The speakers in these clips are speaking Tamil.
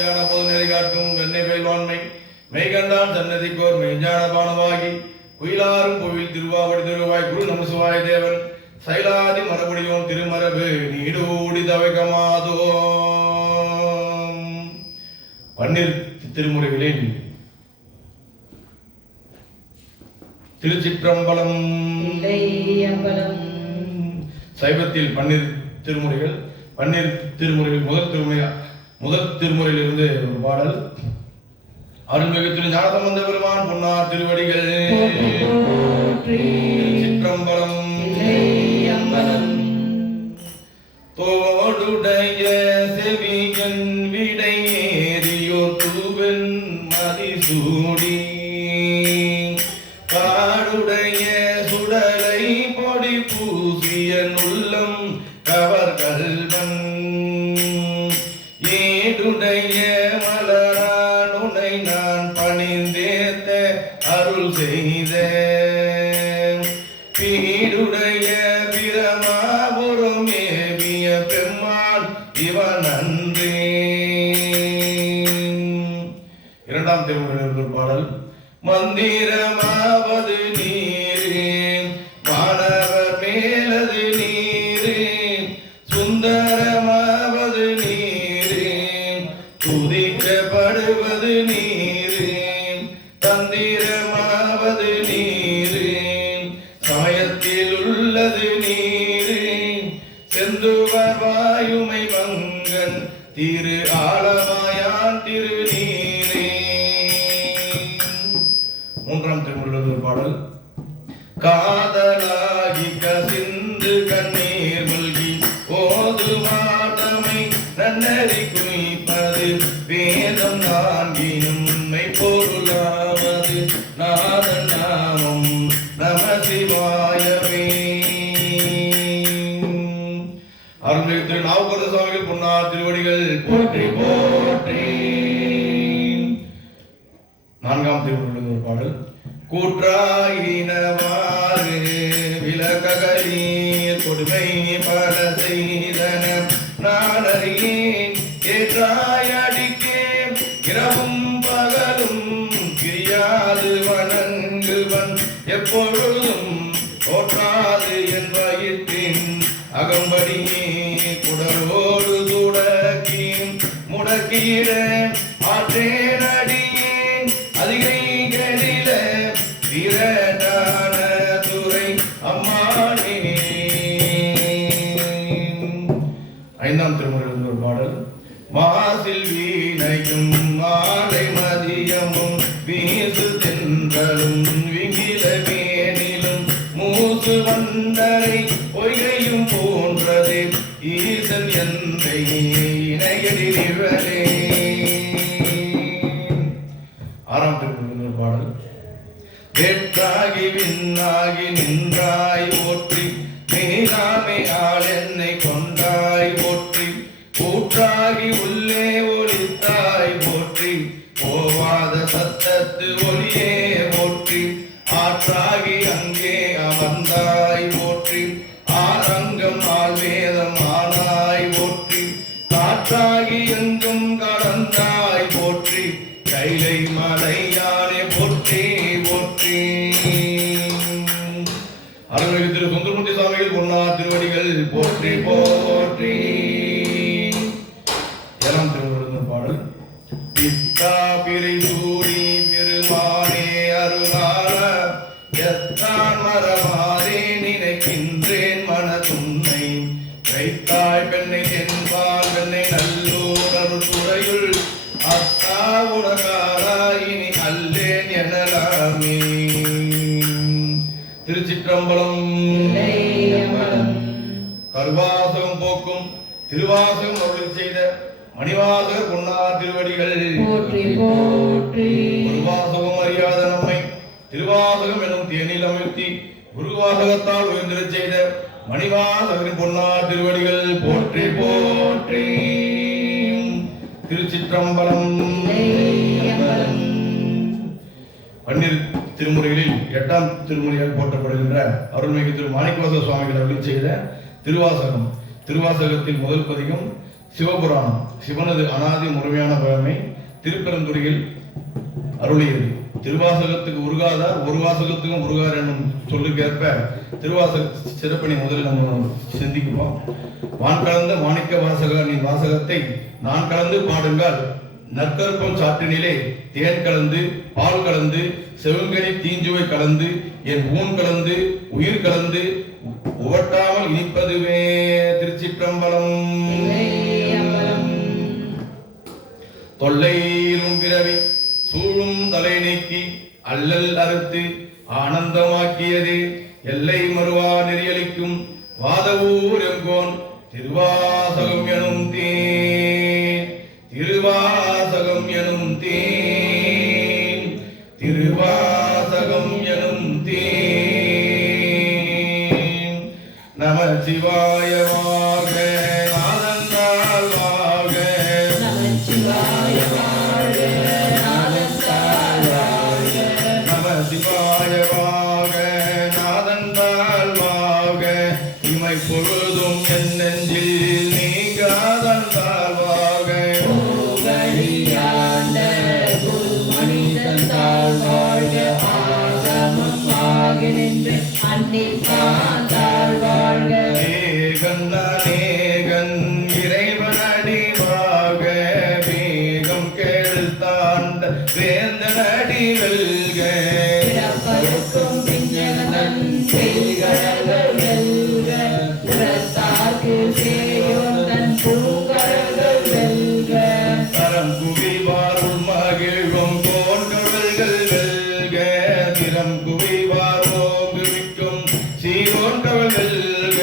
விஞ்ஞான பொது நிலை காட்டும் வெண்ணை பயில்வான்மை மெய்கண்டான் சன்னதிக்கோர் மெய்ஞான பானவாகி குயிலாரும் கோவில் திருவாவடி திருவாய் குரு நமசிவாய தேவன் சைலாதி மரபுடியோன் திருமரபு நீடூடி தவைகமாதோ. பன்னிரு திருமுறைகளில் திருச்சிற்றம்பலம். சைவத்தில் பன்னிரு திருமுறைகள். பன்னிரு திருமுறைகள் முதல் திருமுறையிலிருந்து ஒரு பாடல். அருள்மிகு திரு ஞானசம்பந்த பெருமான் பொன்னார் திருவடிகள். சிற்றம்பலம். தோடுடைய செவியன் விடையேறியோ தூவன் மதிசூடி காடுடைய சுடலை பொடி பூசிய நுள்ளம் கவர்கள்வன் ஏடுடைய மலரானுனை நான் பணிந்தேத்த அருள் செய்த பீடுடைய பிரமாபுரம் ஏவிய பெருமான் இவன் அன்றே. இரண்டாம் திருமுறை பாடல். மந்திரமாவது நீரே மாணவர் மேலது நீரே சுந்தரமாவது நீரே துதிக்கப்படுவது நீரே தந்திரமாவது நீரே சமயத்தில் உள்ளது நீரே செந்துவர் வாயுமை மங்கன் திரு ஆலமாயான் திருநீரே. மூன்றாம் திருமுறை பாடல். காதலாகி கசிந்து கண்ணீர் மல்கி ஓது மாட்டமை நன்னறி குனிப்பது வேதம் நான்கினும் உண்மை பொருளாவது நாதன் நாமம் நம சிவாயவே. அருள்மிகு திரு நாவுக்கரசு சுவாமிகள் பொன்னார் திருவடிகள் போற்றி போற்றி. நான்காம் திருமுறை பாடல். கூற்றாயினவாறு விலகலீர் கொடுமை பல செய்தன நான் அறியேன் ஏற்றாய் அடிக்கே இரவும் பகலும் கிரியாது வணங்குவன் எப்பொழுதும் தோற்றாது என் வயிற்றின் அகம்படியே குடலோடு துடக்கி முடக்கிட ஆற்றேன் அடியேன் அதிகை கெடில திரடான துறை அம்மானே. ஐந்தாம் திருமுறை ஒரு பாடல். மாசில் வீணையும் மாலை மதியமும் வீசு தென்றலும் விகில வேனிலும் மூசு வந்தரை பொய்கையும் போன்றது ஈசன் எந்தை இணையடிவரே. ஆறாம் திருமுறை பாடல். வேற்றாகி விண்ணாகி நின்றாய் போற்றி நீராமை ஆள் என்னை கொண்டாய் போற்றி கூற்றாகி உள்ளே ஒளித்தாய் போற்றி போவாத சத்தத்து ஒளியே போற்றி ஆற்றாகி அங்கே அமர்ந்தாய் போற்றி ஆரங்கம் ஆழ்வேதம் ஆனாய் போற்றி காற்றாகி எங்கும் கடந்தாய் போற்றி கைலை மலையானே போற்றி போற்றி. அருள்மிகு திரு சுந்தரமூர்த்தி சுவாமிகள் பொன்னார் திருவடிகள் போற்றி போற்றி. ஏழாம் திருமுறை பாடல். பித்தா பிறை சூரி பெருமானே அருளாள எத்தான் மரமாதே நினைக்கின்றேன் மனதுன்னை வைத்தாய் பெண்ணை தென்பால் பெண்ணை நல்லூர் அருத்துறையுள் அத்தா உனக்காராயினி அல்லேன் எனலாமே. திருச்சிற்றம்பலம். கருவாசகம் போக்கும் திருவாசகம் அருள் செய்த மணிவாசகர் பொன்னார் திருவடிகள் போற்றி போற்றி. குருவாசகம் அறியாத நம்மை திருவாசகம் எனும் தேனில் அமிழ்த்தி குருவாசகத்தால் உயர்ந்திடச் செய்த மணிவாசகரின் பொன்னார் திருவடிகள் போற்றி போற்றி. திருச்சிற்றம்பலம். பன்னிரு திருமுறைகளில் எட்டாம் திருமுறையாக போற்றப்படுகின்ற அருள்மிகு திரு மாணிக்கவாசக சுவாமிகள் அருளி செய்த திருவாசகம். திருவாசகத்தில் முதல் பதிகம் சிவபுராணம். சிவனது அனாதி முறையான பழமை திருப்பெருந்துறையில் அருளியது. திருவாசகத்துக்கு உருகாதார் ஒரு வாசகத்துக்கும் உருகார் என்னும் சொல்லுக்கேற்ப திருவாசக சிறப்பினை முதலில் நம்ம சிந்திக்குவோம். வான் கலந்த மாணிக்க வாசகனின் வாசகத்தை நான் கலந்து பாடுங்கள். நற்கற்பம் சாற்றினிலே தேன் கலந்து பால் கலந்து செவுங்கனி தீஞ்சுவை கலந்து என் ஊன் கலந்து உயிர் கலந்து உவட்டாமல் இனிப்பதுவே. திருச்சிற்றம்பலம். தொல்லையிலும் பிறவி சூழும் தலை நீக்கி அல்லல் அறுத்து ஆனந்தமாக்கியது எல்லை மறுவா நெறியளிக்கும் வாதவூர் எங்கோன் திருவாசகம் எனும் தேன். திருவாசகம் எனும் தேன். திருவாசகம் எனும் தேன். நம சிவாய வாழ்க. நாதன் தாள் வாழ்க. நம சிவாய வாழ்க. நாதன் தாள் வாழ்க. நம சிவாய வாழ்க. நாதன் தாள் வாழ்க. இமை பொழுதும் என் நெஞ்சில் நீங்காதன் தாள் வாழ்க. புகழியாண்ட குருமனிதன் தாள் வாழ்க. ஆகமம் ஆக நின்று அன்னிப்பான் தாள் வாழ்க. ஏகன் அநேகன் இறைவனடி வாழ்க. வேகம் கெழுத்தாண்ட வேந்தனடி வெல்க. பிறப்பருக்கும் பிஞ்சகன் பெய்கடல்கள் வெல்க. புறத்தார்க்கு சேயோந்தன் பூங்கடல்கள் வெல்க. தரம் குவிவார் உள்மகிழும் கோன்கடல்கள் வெல்க. திறம் குவிவார் ஓங்குவிக்கும் சீரோன்கவல் வெல்க.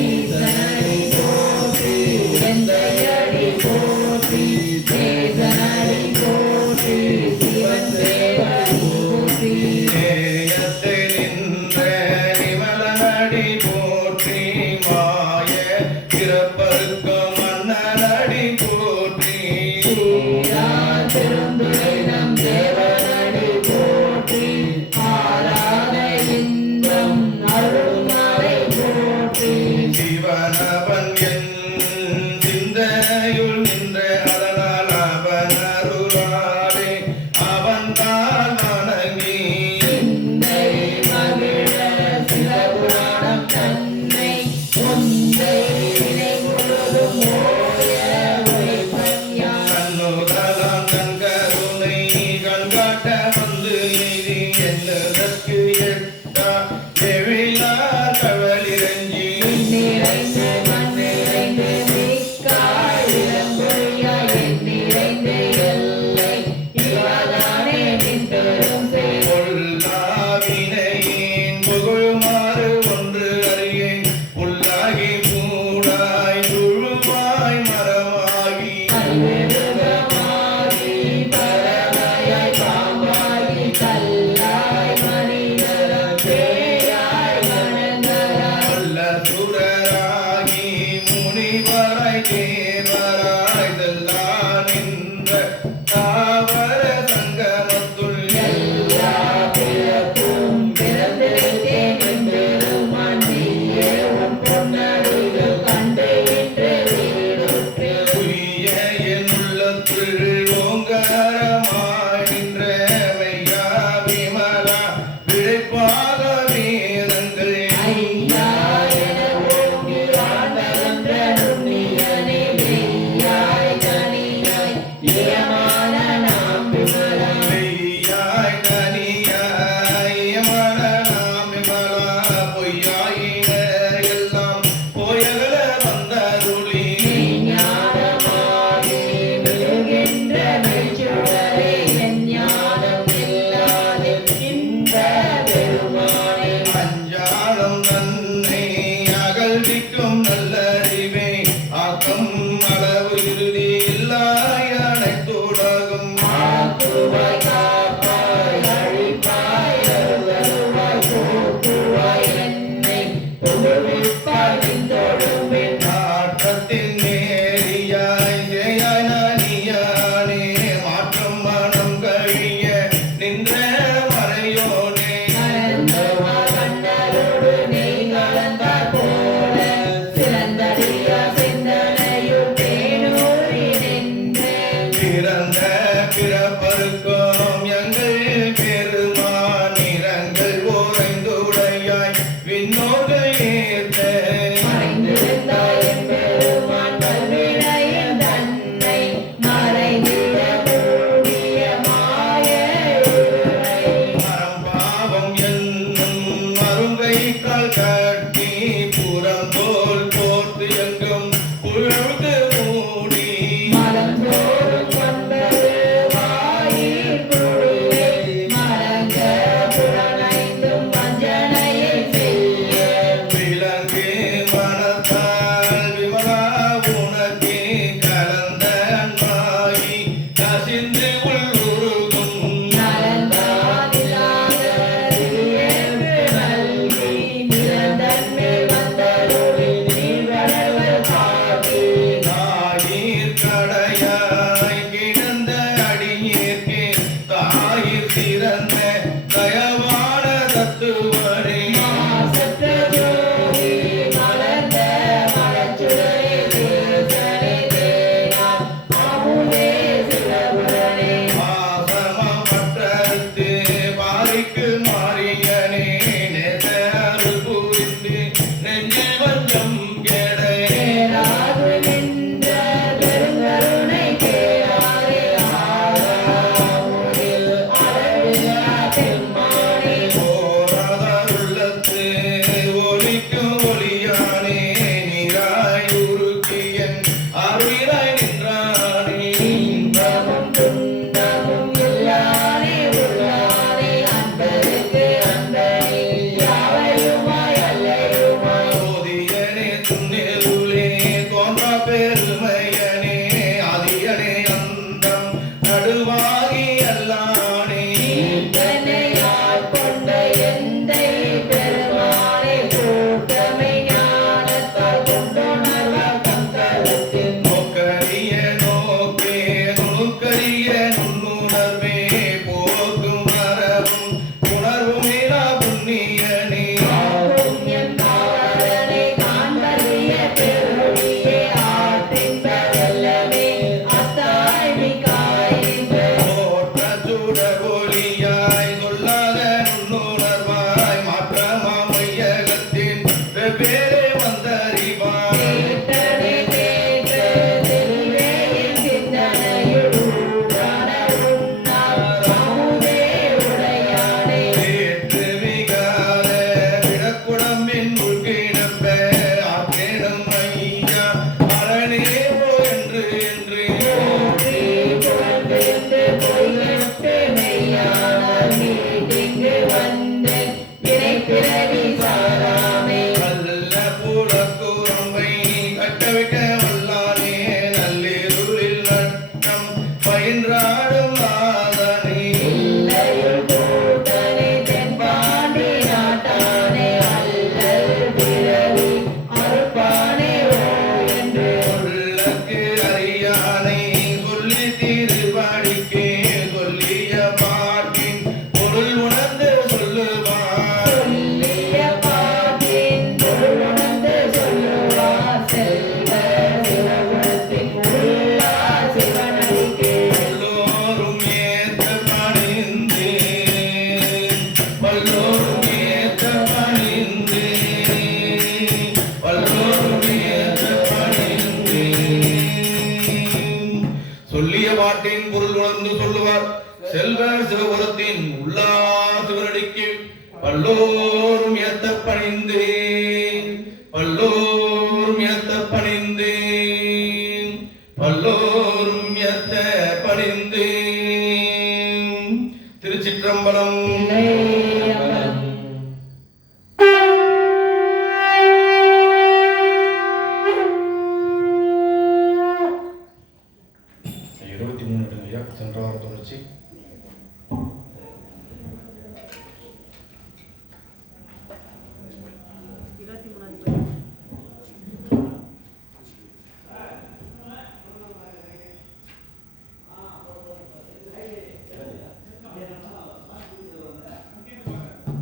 ஈசனடி போற்றி எந்தையடி போற்றி. தேசனடி போற்றி சிவன் தேவடி போற்றி. நேயத்தை நின்ற நிமலனடி போற்றி. மாய பிறப்பருக்கும் மன்னனடி போற்றி. சீரார் பெருந்துரை நம் தேவனடி போற்றி. ஆராத இன்பம் அருள்மறை போற்றி. சிவனவன் என் சிந்தையுள் நின்ற அதனால் அவன் அருளாலே அவன் தான் சிவபுரத்தின் உள்ளாசுவரடிக்கு பல்லோரும் ஏத்த பணிந்தேன், பல்லோரும் ஏத்த பணிந்தேன், பல்லோரும் ஏத்த பணிந்தேன். திருச்சிற்றம்பலம். தில்லையம்பலம். 23 ஐயா சென்ற வார தொடர்ச்சி.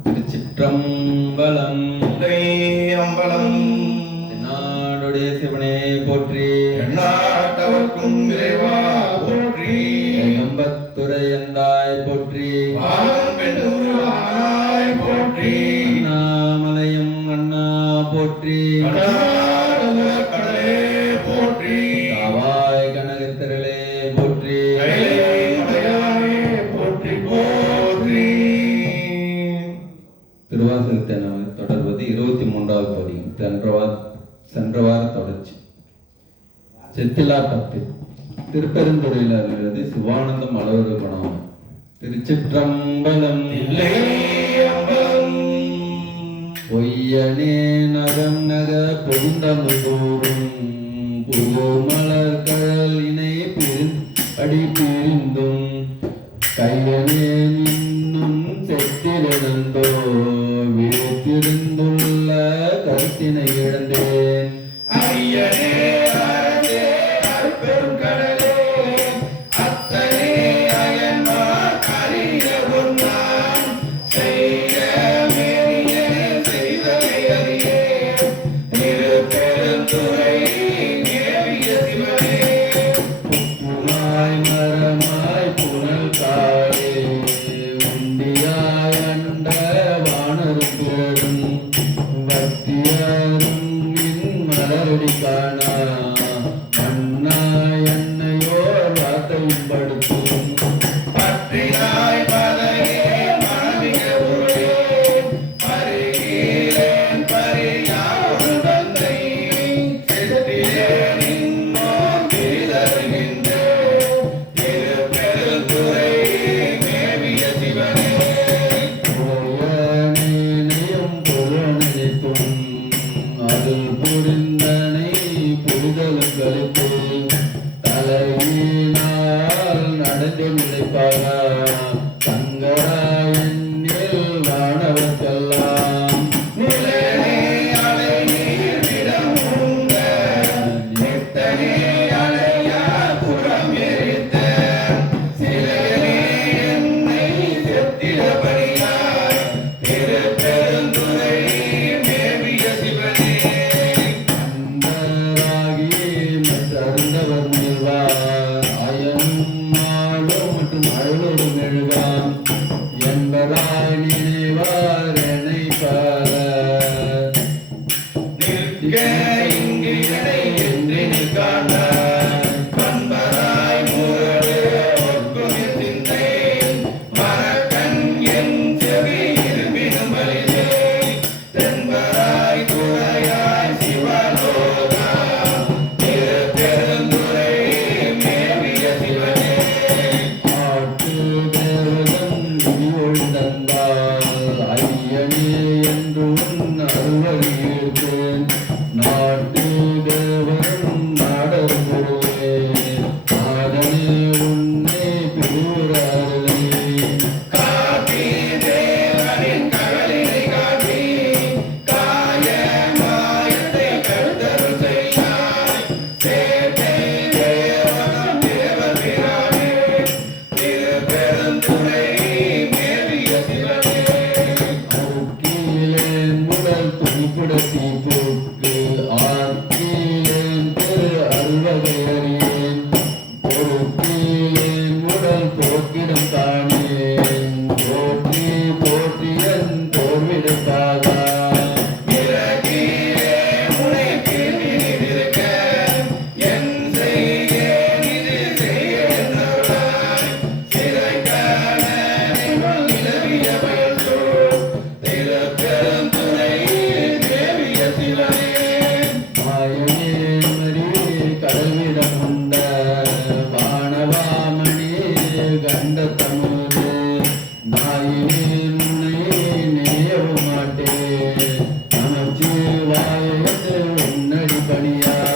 திருச்சிற்றம்பலம். தில்லையம்பலம். நாடுடைய சிவனே போற்றி, எண்ணாட்டவர்க்கும் இறைவா போற்றி, நம்பத்துரை எந்தாய் போற்றி, வானம் பெண்ணுருவானாய் போற்றி, அண்ணாமலையும் அண்ணா போற்றி, கடாரமுத கடலே போற்றி, காவாய் கனகத்திரளே போற்றி, கைலை மலையானே போற்றி போற்றி. திருவாசகத்தை நாம் தொடர்வது 23வது பதிகம். சென்றவார தொடர்ச்சி. செத்திலா 10 திருப்பெருந்துறையில் அருள்கிறது சிவானந்தம் அளவரு குணம். திருச்சிற்றம்பலம். தில்லையம்பலம். பொய்யனே நகம் நக பொந்தமுதூரும் புது மலர் கடல் இணை அடி பிரிந்தும் கையனே இன்னும் செத்திலிருந்தோ விழித்திருந்துள்ள கருத்தினை இழந்தேன். ஐயனே அரசே அருட்பெரும் கடலே, அத்தனை அயன்மார் அறிய உன்னான் செய்ய மேனியே செய்தலை அறியே, திருப்பெருந்துறை மேவிய சிவனே, புனாய் மரமாய் புனல் காடே உண்டியாய் அண்ட வானருக்கும் வத்தியாரும் நின் மலரடி காணா மண்ணாய் என்னையோர் வார்த்தையும் படுத்தும் பற்றினாய் பதையே மனமிக உருளே, பருகிறேன் பரியாவுள் தந்தை, செத்திலேன் இன்னும் திரிதருகின்றேன், திருப்பெருந்துறை மேவிய சிவனே, புலனையும் புலனைத்தும் அதில் புரிந்தனை புரிதலும் கழித்து தலையினால் நடந்து நிலைப்பாக தங்கராயனில் வானவர்க்கெல்லாம் நிலனே அலை நீர் விடம் உண்ட, நித்தனே அலையா புறம் எரித்த, சிலையனே என்னை செத்திடபடியாய், திருப்பெருந்துறை மேவிய சிவனே, அந்தராகி மற்றருந்தவர் முயல்வார் ஆயனும் மாலும் மற்றும் அருளோடு மெழுகாம் என்பதாய் நினைவார் என்னை பார நிற்க இங்கு இடை என்று நிற்காண்டாய், பண்பராய் முரடு ஒற்குமிர் சிந்தை, மரக்கண் என் செவி இருப்பினும் வலிதே, தென்பராய் துறையாய் சிவலோகா, திருப்பெருந்துறை மேவிய சிவனே, ஆட்டு தேவதம் ஆயினேன் உன்னை நினையவும் மாட்டேன் நமச்சிவாயத்து உன்னடி பணியாய்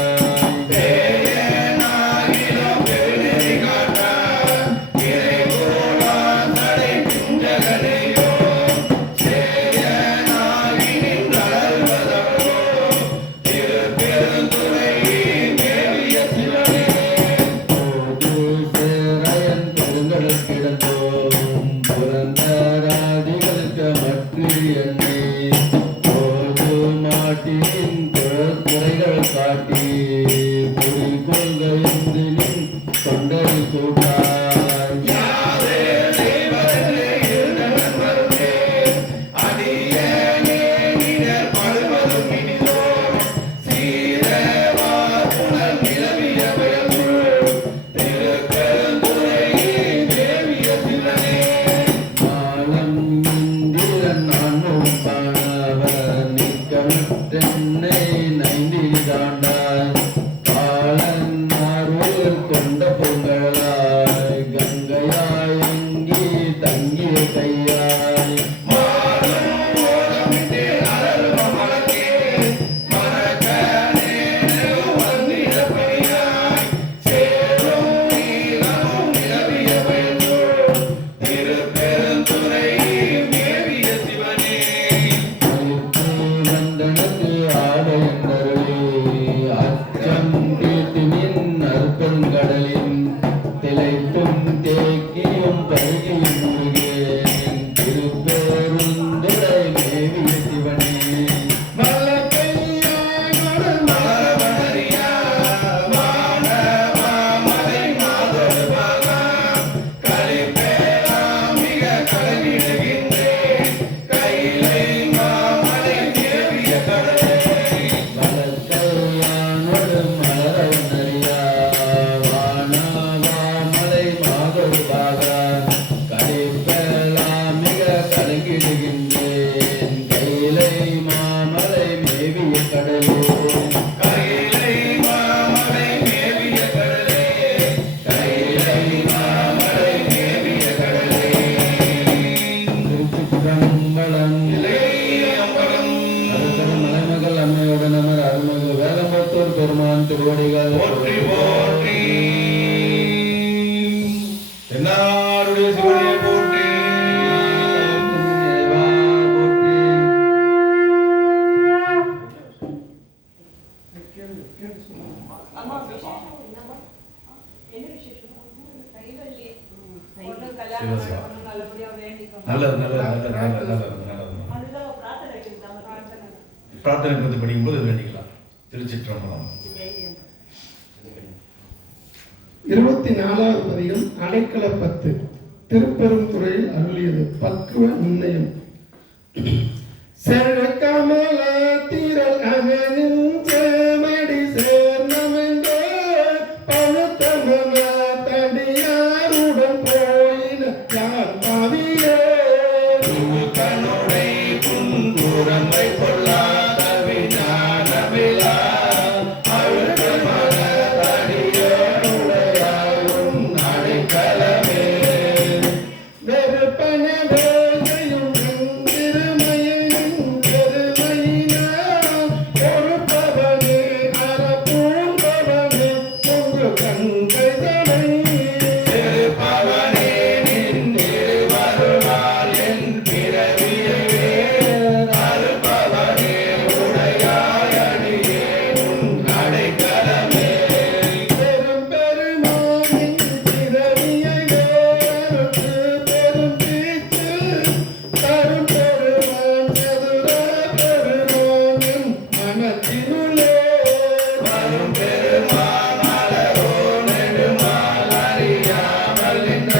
காட்டி தொண்டை கூட்டாய் கொண்ட பொங்கலாய் கங்கையாய் எங்கி தங்கிய கையாய் வந்தனக்கு ஆடை அச்சம் தீர்த்தினின் கடலின் திளைத்தும் தேக்கியும் பருகியும் முருகேன் திருப்பெருந்துரை மேவிய சிவனே பெருமான் திருவடிகள் போற்றி போற்றி என்னாருடைய சிவனையை போற்றி நல்லது நல்லது நல்லது நல்லது நல்லது பிரார்த்தனை பற்றி படிக்கும்போது வேண்டிக்கலாம். திருச்சிற்றம்பலம். 24வது பதிகம் அடைக்கலப்பத்து. திருப்பெருந்துறையில் அருளியது பக்குவ நிர்ணயம். கமல திரள் அகனின் சேமடி சேர்ந்தமென்றோ பழுத்தமன தடியாருடன் போயின யார் பாவியே கனுடை புன்புறமை கொள்ளாத விஞானமிலா அழுத்தமன தடியோடையாயும் அடைக்கலமே வெறுப்பன வேலையும் திருமையின் பெருமையினா பொறுப்பவனே அறப்பூர்பவனே பொங்கு கண்கைதனை திருப்பவனே நின்று வருவாள் என் பிறவியே அறுப்பவனே உடையாயடியே உன் அடைக்கலமே பெரும் பெருமானின் பிறவியை வேறுத்து பெரும் பீச்சு தரும் பெருமான் எதுர பெருமானின் மனத்தினுள்ளே வரும் பெருமான் மலரோ நெடுமால் அறியாமல் நின்ற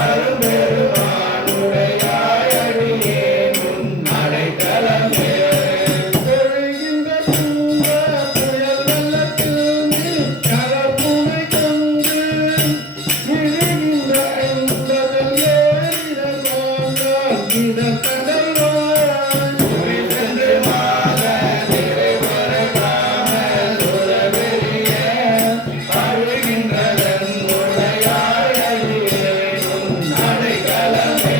அரும் பெருமான் உடையாயடியே உன் அடைக்கலமே பொழிகின்ற துன்ப புயல் வெள்ளத்தில் நீ கரப்புனை கொண்டு விழுகின்ற ஐம்பதில் ஏறிடல் வாழ்ந்தால் இடக்கடல்வாய் புரிதென்று மாத நிறைவரகாமல் உறவெறிய அழுகின்றதன் உடையாயடியே உன் அடைக்கலமே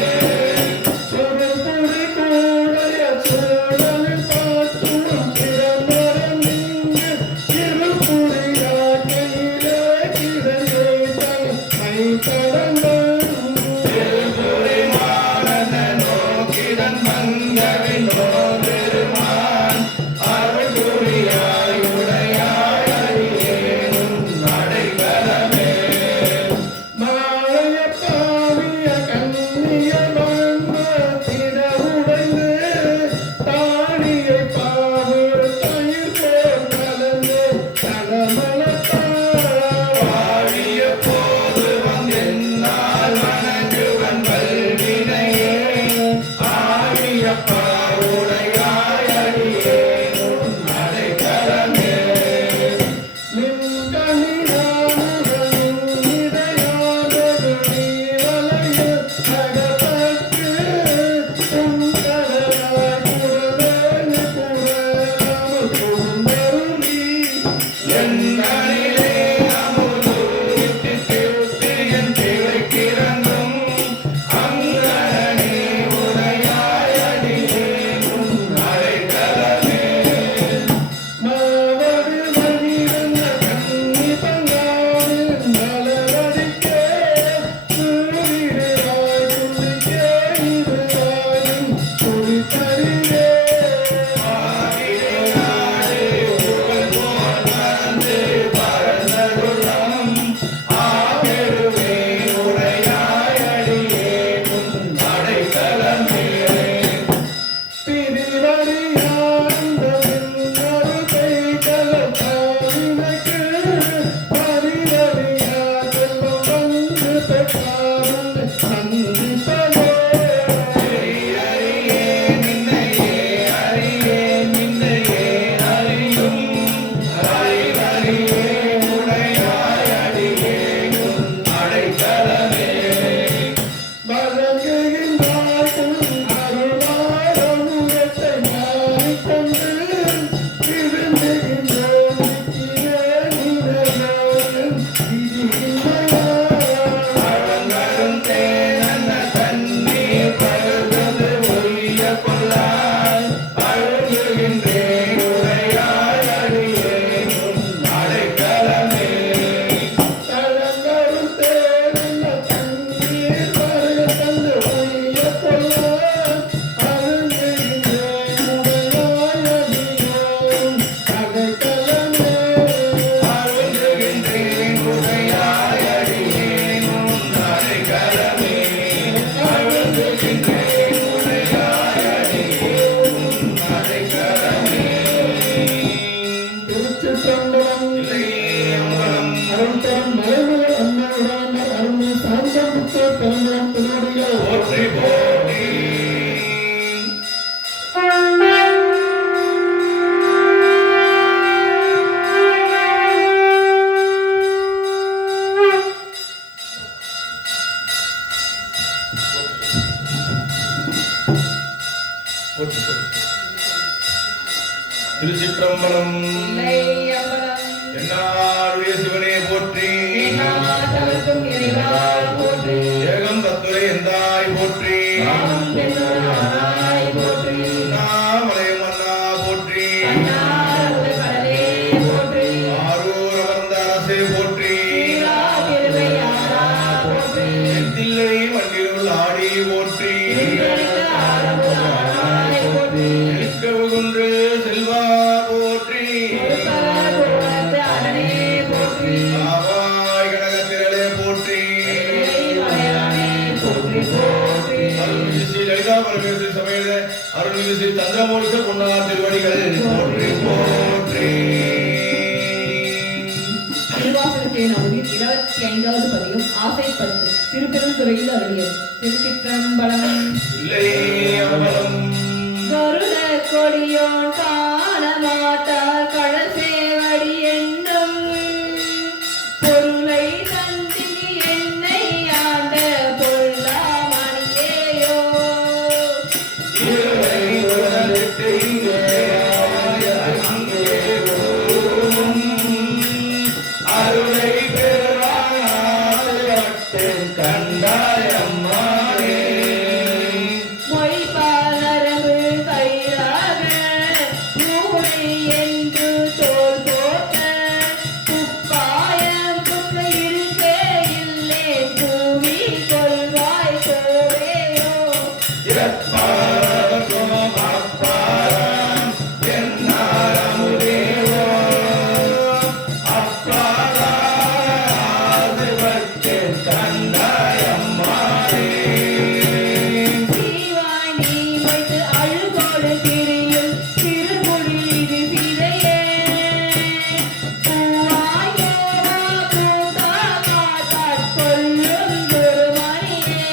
போற்றி போற்றி. திருச்சிற்றம்பலம். என்னாருடைய சிவனே போற்றி. ஏகம் தத்துரை எந்தாய் போற்றி. நாமலை மன்னா போற்றி. ஆரூர் அமர்ந்த அரசே போற்றி. தில்லை மண்டிலுள் ஆடி போற்றி. குன்று செல்வா போற்றி. ஆவாய் கடகத்திரளே போற்றி. அருள்மிகு ஸ்ரீ லலிதா பரமேஸ்வரி சமேத அருள்மிகு ஸ்ரீ சந்திரமௌலீஸ்வர பொன்னார் திருவடிகள் போற்றி போற்றி. திருவாசகத்தின் 25வது பதிகம் ஆசைப்பட்டு திருப்பெருந்துறையில் அருளியது. திருச்சிற்றம்பலம். இல்லை அம்பலம். கருட கொடியோன் காண மாட்டார் கடல் சேவடி என்னும் பொருளை தந்தி என்னை ஆண்ட பொருளாமணியேயோ. அருளை பெறாது கண்டாயம்மானே. மொய்பாலரவு கயிறாக மூளை என்று தோல் போட்ட குப்பாயம் புக்க இருக்கே இல்லே பூமி கொள்வாய் கோவேயோ. சீவாய் நீ வைத்து அழுகோடு திரியும் திருமுடில் இது சிதையே. பூவாயோவா பூதா காத்தாற் கொல்லும் குருமணியே.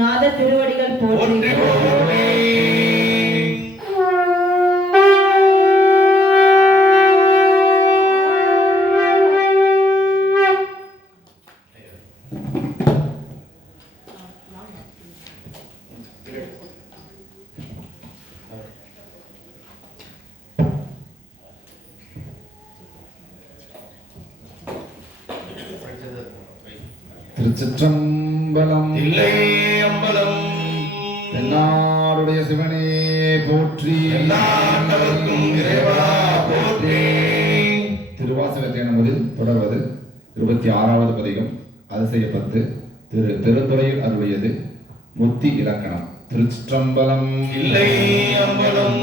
நாத திருவடிகள் போற்றி போற்றி போற்றி. திருச்சிற்றம்பலம். இல்லை அம்பலம். எல்லாருடைய சிவனே போற்றி. எல்லாருக்கும் இறைவா போற்றி. திருவாசகத்தை முதல் தொடர்வது 26வது பதிகம். அதிசய 10. திரு பெருந்துறையில் அருளியது முத்தி இலக்கணம். திருச்சிற்றம்பலம். இல்லை அம்பலம்.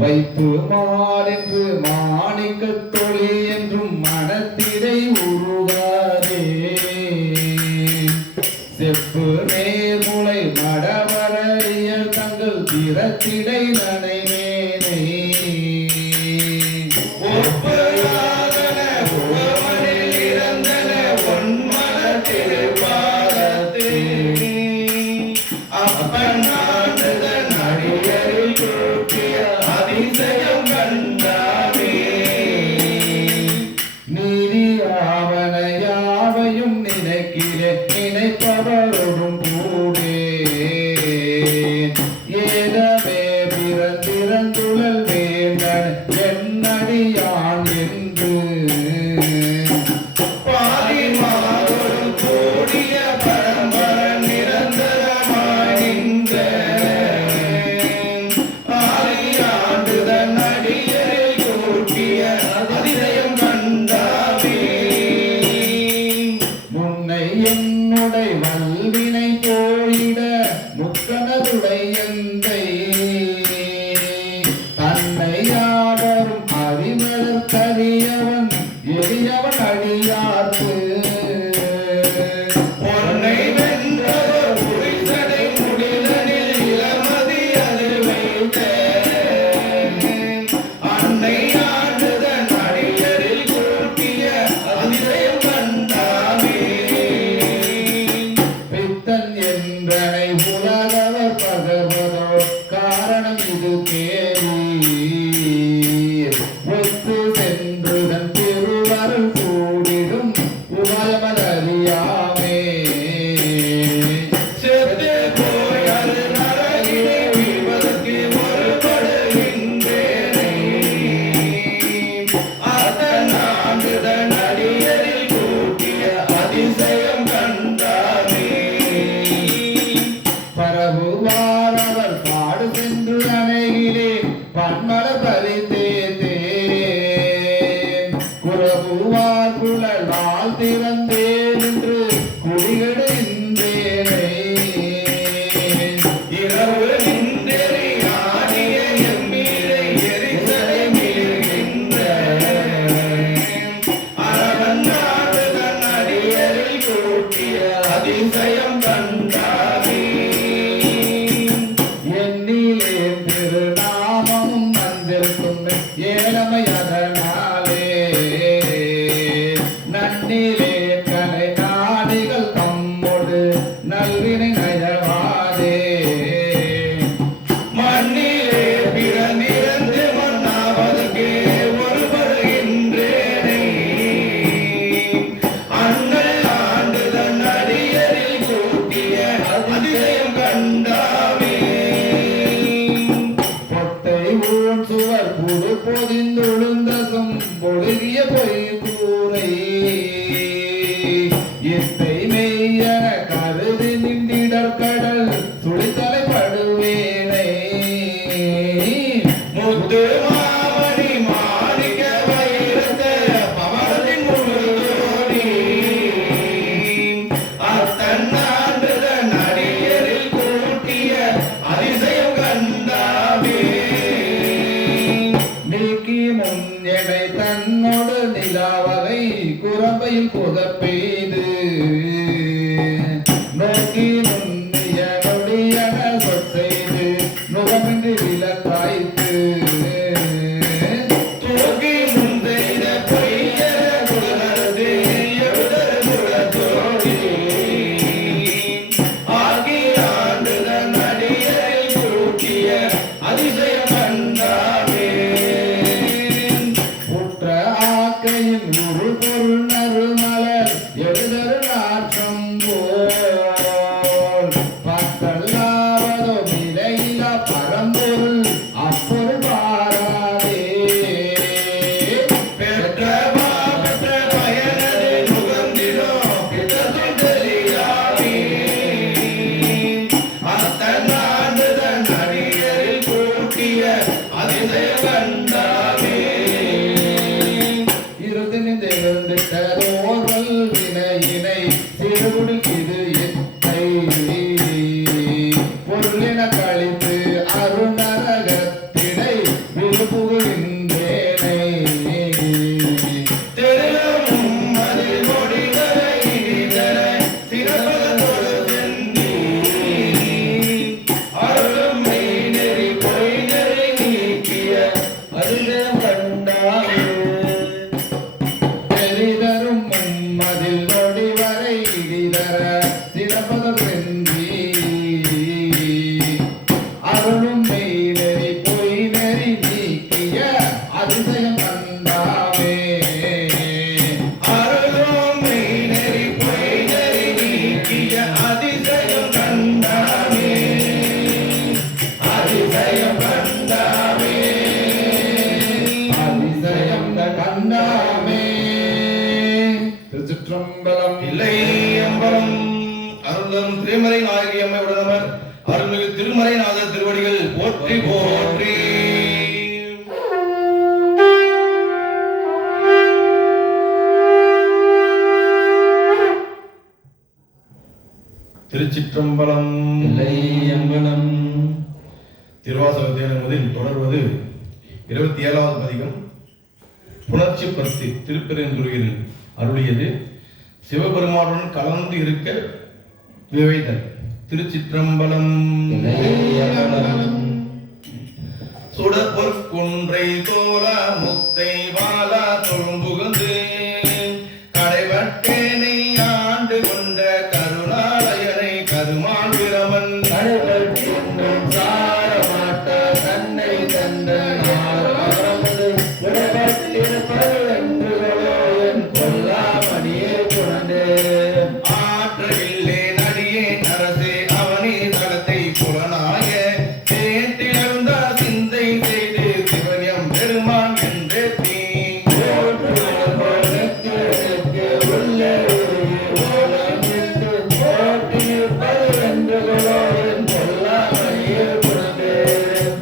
வைப்பு மாலென்று மாணிக்கத் தொழி என்றும் மனத்திரை உருகாதே செப்பு நேர்முலை மடவரறியல் தங்கள் திறத்திடை நனைமேனை ஒப்பையாதன உழவனில் இறந்தன ஒன்மலர் திருப்பாதத்தே. அப்பன் ஆண்டுதன் அடியரில் கூட்டிய அதிசயம் கண்டாவே. நீதி ஆவன யாவையும் நினைக்கிறே நினைப்பவரோடும் கூடே ஏதமே பிறந்திறந்துழல் வேந்தன் என்னடியான் என்று பாதிமாதோடு கூடிய பரம்பர நிரந்தரமாய் நின்ற ஆதியாண்டுதன் அடியரில் கூட்டிய அதிசயம் கண்டாவே. முன்னை என்னுடை வல்வினை போயிட முக்கனதுடை எந்தை தன்னை யாவரும் அறிவதற் கரியவன் எளியவன் அடியார்க்கு பொன்னை வென்றவர் புரிசடை முடிதனில் இளமதி அதில் வைத்த அன்னை ஆண்டுதன் அடியரில் கூட்டிய அதிசயம் கண்டாவே. பித்தன் என்றனை உலகவர் பகர்வதோ காரணம் இது கேள்வி ஒத்து சென்றுதன் திருவருள் கூடிடும் உபயமதறியாமே செத்து போய் அது நரகிலே வீழ்வதற்கு ஒருபடுகின்றேனே. அதன் ஆண்டுதன் அடியரில் கூட்டிய அதிசயம் கண்டாவே. பரவுவாரவர் காடு சென்று அணையிலே பன்மல பறித்தேன் குறவுவார் குழலால் திறந்தேன் என்று குடியடைந்தேனே இரவு நின்றெறி ஆடிய எம்மீரை எரிசலை மீள்கின்ற அரவன் ஆண்டுதன் அடியரில் கூட்டிய அதிசயம் கண்டாவே. எண்ணிலே திருநாமமும் மஞ்சள் கொண்டு ஏழமை அதனாலே நன்னிலே கலை நாடிகள் தம்மோடு நல்வினை நயவாதே மண்ணிலே பிறந்திருந்து மண்ணாவதற்கே ஒருபடுகின்றேனே. அண்ணல் ஆண்டுதன் அடியரில் கூட்டிய அதிசயம் கண்டாவே. பொட்டை ஊன் சுவர் புடு பொதிந்தொழுந்தசும் பொழுகிய பொய் கூரை இத்தை மெய்யன கருதி நின்றிடர் கடல் சுழித்தலை படுவேனை முத்து மாமணி மாணிக்க வைரத்த பவளத்தின் முழுதோடி அத்தன் ஆண்டுதன் அடியரில் கூட்டிய அதிசயம் கண்டாவே. நீக்கி முன்னெடை தன்னோடு நிலாவகை குரம்பையில் புதப்பெய்து நோக்கி முன்னிய அருள்தரும் திருமறை நாயகி அம்மை உடனமர் அருள்மிகு திருமறைநாதர் திருவடிகள் போற்றி போற்றி. திருச்சிற்றம்பலம். திருவாசகத்தை முதலில் தொடர்வது 27வது பதிகம். புணர்ச்சி பத்து. திருப்பெருந்துறையில் அருளியது சிவபெருமானுடன் கலந்து இருக்க விவைதல். திருச்சிற்றம்பலம். சுடப்பொற்குன்றை தோல முத்தை வாழ தொழும்புகுந்து கடைவட்டேனை ஆண்டு கொண்ட கருணாலயனை கருமான் பிரமன் சாரமாட்ட தன்னை தந்த கொல்லாமணியே குழந்தே ஆற்றவில்லே நடியே நரசே அவனே தலத்தை புலனாய தேட்டிழந்த சிந்தை செய்து சிவனியம் பெருமான் என்று தீ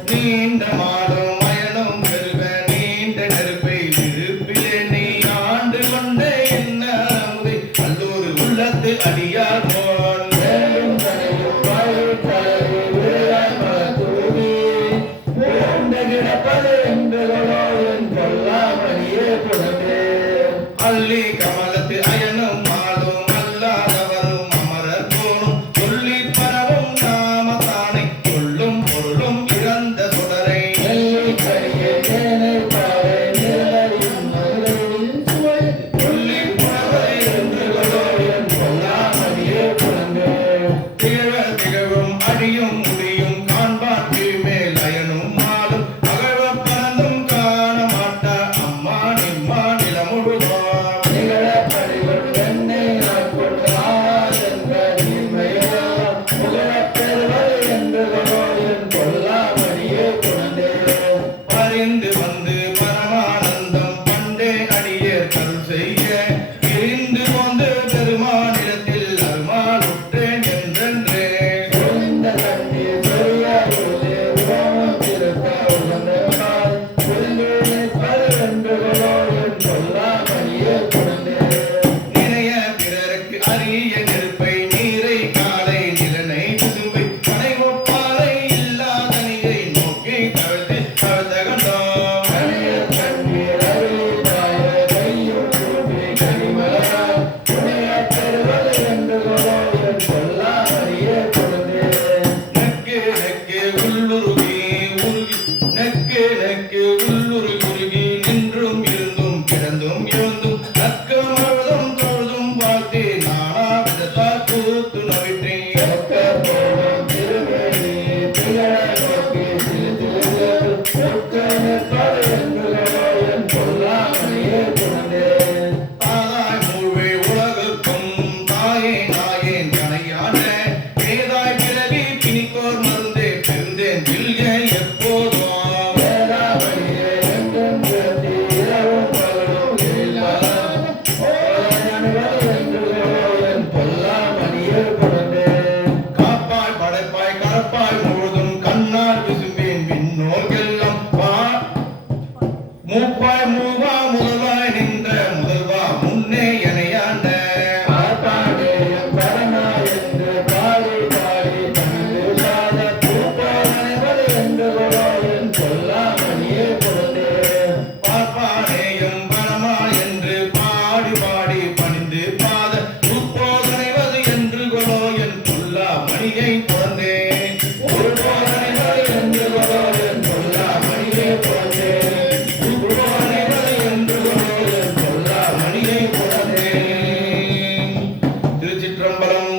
நீண்ட மாலும் மயனும் செல்வ நீண்ட நெருப்பை திருப்பிலே நீ ஆண்டு கொண்ட என்ன அமுதை அல்லூர் உள்ளத்து அடியார் போன் அல்லி கமலத்து அயனும் மாலும் அல்லாதவரும் அமரர் போனும் சொல்லி பரவும் நாமதானை சொல்லும் பொருளும் இறந்த சுடரை சொல்லி புறவை என்று திகழ திகழும் அடியும் முடியும் காண்பாட்டு மேல் அயனும் மாலும் அகழ்வ பறந்தும் காண மாட்டா அம்மா நிம்மா நிலமுழுவான் பரிந்து வந்து பரமானந்தம் பண்டே அடியேர் கருள் செய்ய பிரிந்து வந்து பெருமானிடத்தில் அருமானுற்றேன் என்றென்றே நினைய பிறருக்கு அரிய நெருப்பை நீரை காலை நிலனை விசும்பை பனை ஒப்பாலை இல்லாதனியை நோக்கி கவிழ்ந்து கவிழ்ந்த கண்டோம் நெக்கு நெக்கு உள்ளுருகி உருகி நெக்கு நெக்கு உள்ளுருகி உருகி நின்றும் இருந்தும் கிடந்தும் இருந்தும் நக்கம் அழுதும் தொழுதும் வாழ்த்தி நானா விதத்தால் கூத்து நவிற்றேன் தாதாய் மூழ்வே உலகுக்கும் தாயே நாயேன் கனையான பேதாய் பிறவி பிணிக்கோர் மருந்தே பெருந்தேன் வில்க எப்போதும் காப்பாய் படைப்பாய் கரப்பாய் முழுதும் கண்ணார் விசும்பேன் விண்ணோர்க்கெல்லாம் மூப்பாய் மூவா முதல்வாய் நின்ற முதல்வா முன்னே எனையாண்ட பார்ப்பானேயும் பரமா என்று பாடி பாடி பணிந்து பாத உட்போதனைவது என்று கொலோ என் சொல்லா மணியை பிறந்தேன் உட்போதனைவது என்று கொலோ என் சொல்லா மணியை பிறந்தேன் உட்போதனைவது என்று கொலோ என் சொல்லா மணியை பிறந்தேன். திருச்சிற்றம்பலம்.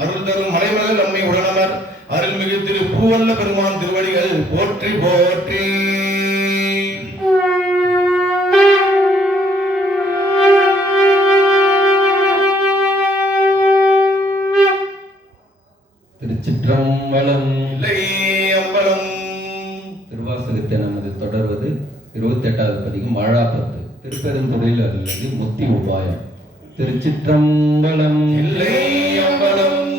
அருள் தரும் மலைமகள் அம்மை உடனமர் அருள்மிகு திரு பூவல்ல பெருமான் திருவடிகள் போற்றி போற்றி. திருச்சிற்றம்பலம். இல்லை அம்பலம். திருவாசகத்தை நமது தொடர்வது 28வது பதிகம் வாழாப்பத்து. திருப்பெருந்துறையில் அருளியது முத்தி உபாயம். திருச்சிற்றம்பலம். இல்லை அம்பலம்.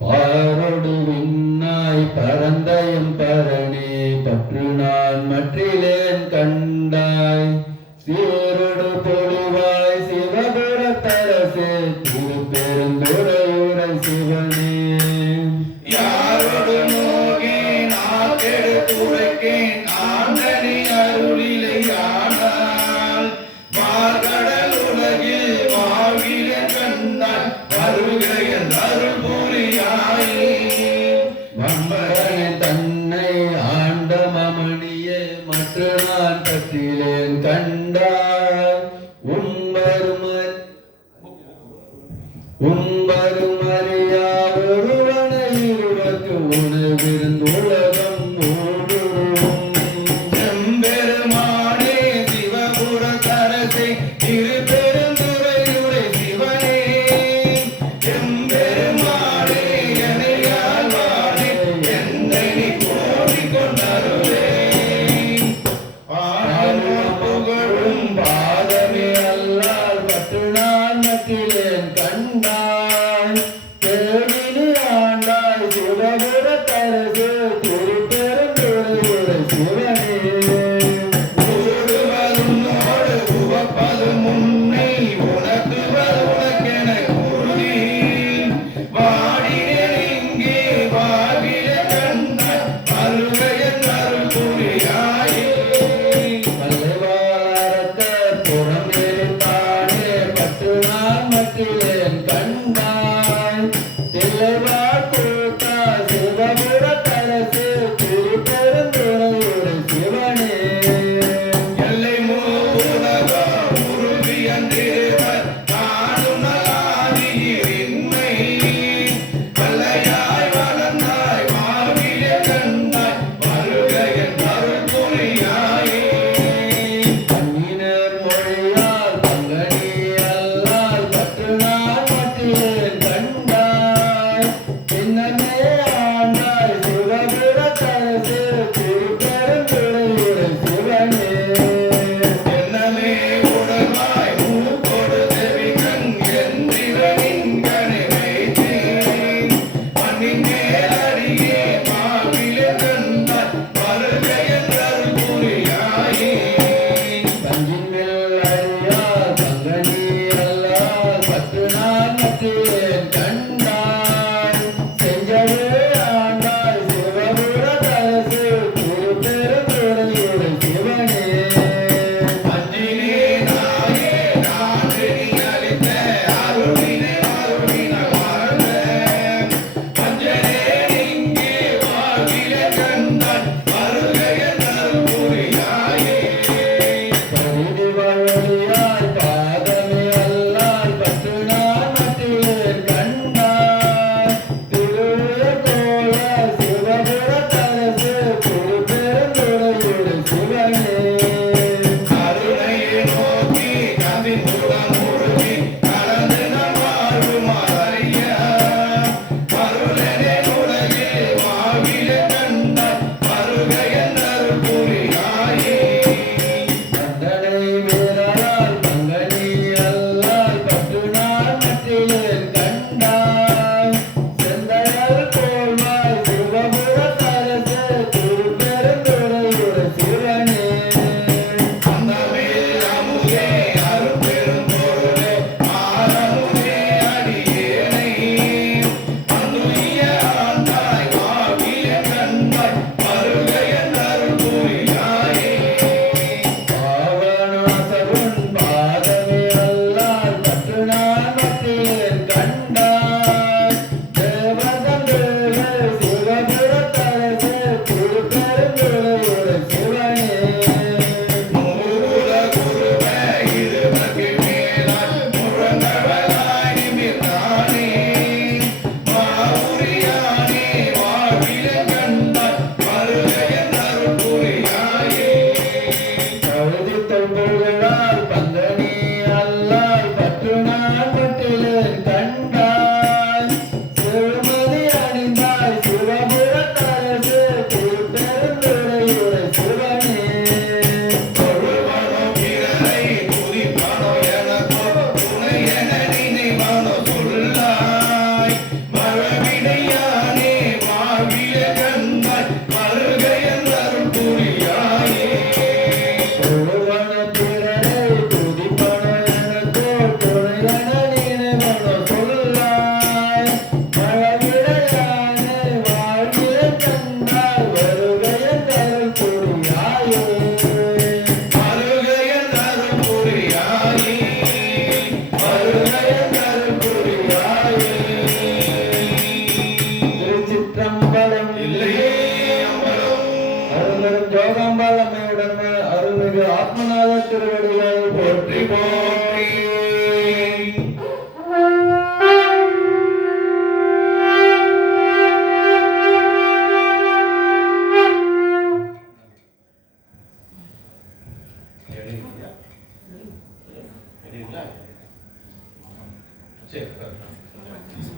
பாரோடு விண்ணாய் பரந்தயம் பரணி பற்று நான் மற்றிலேன் கண்டாய் சீரோடு பொழிவாய் சிவபுரத்தரசே திருப்பெருந்துறையுரை சிவனே. யாரோடு நோகேன் ஆக்கெடுத்துரைக்கேன் ஆண்டனி அருளிலையானால் மார்கடல் உலகில் வாழ்வில கண்டான் வருகையன் அருள் புரியாயே. மம்பரனை தன்னை ஆண்ட மமணியே மற்ற நான் பற்றிலேன் கண்டாய் உண்பரும் அறியா ஒருவனை இருவர்க்கு உணவிருந்து உலகம் ஓடுவோம். எம்பெருமானே சிவபுரத்தரசே திருப்பெருந்துறையுரை சிவனே. எம்பெருமானே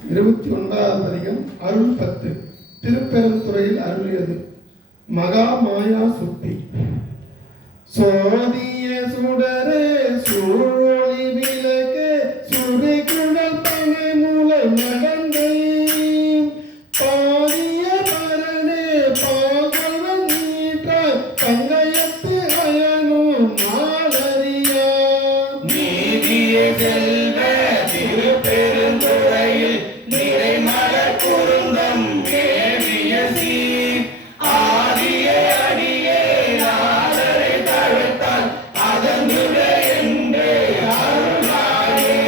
29வது பதிகம் அருள் 10 திருப்பெருந்துறையில் அருளியது. மகா மாயா சுத்தி. சோதிய சுடரே சூழொளி விளக்கே சுரை குழல் பனை மூலை நடந்தை பாதிய பரணே பாகவன் நீற்றாய் பங்கயத்து அயனும் மாலரியா நீதிய செல்வ திருப்பெருந்துறையில் நிறைமலர் குருந்தம் மேவிய சீர் ஆதிய அடியே நாதரை தழுத்தால் அதனுட என்று அருளாயே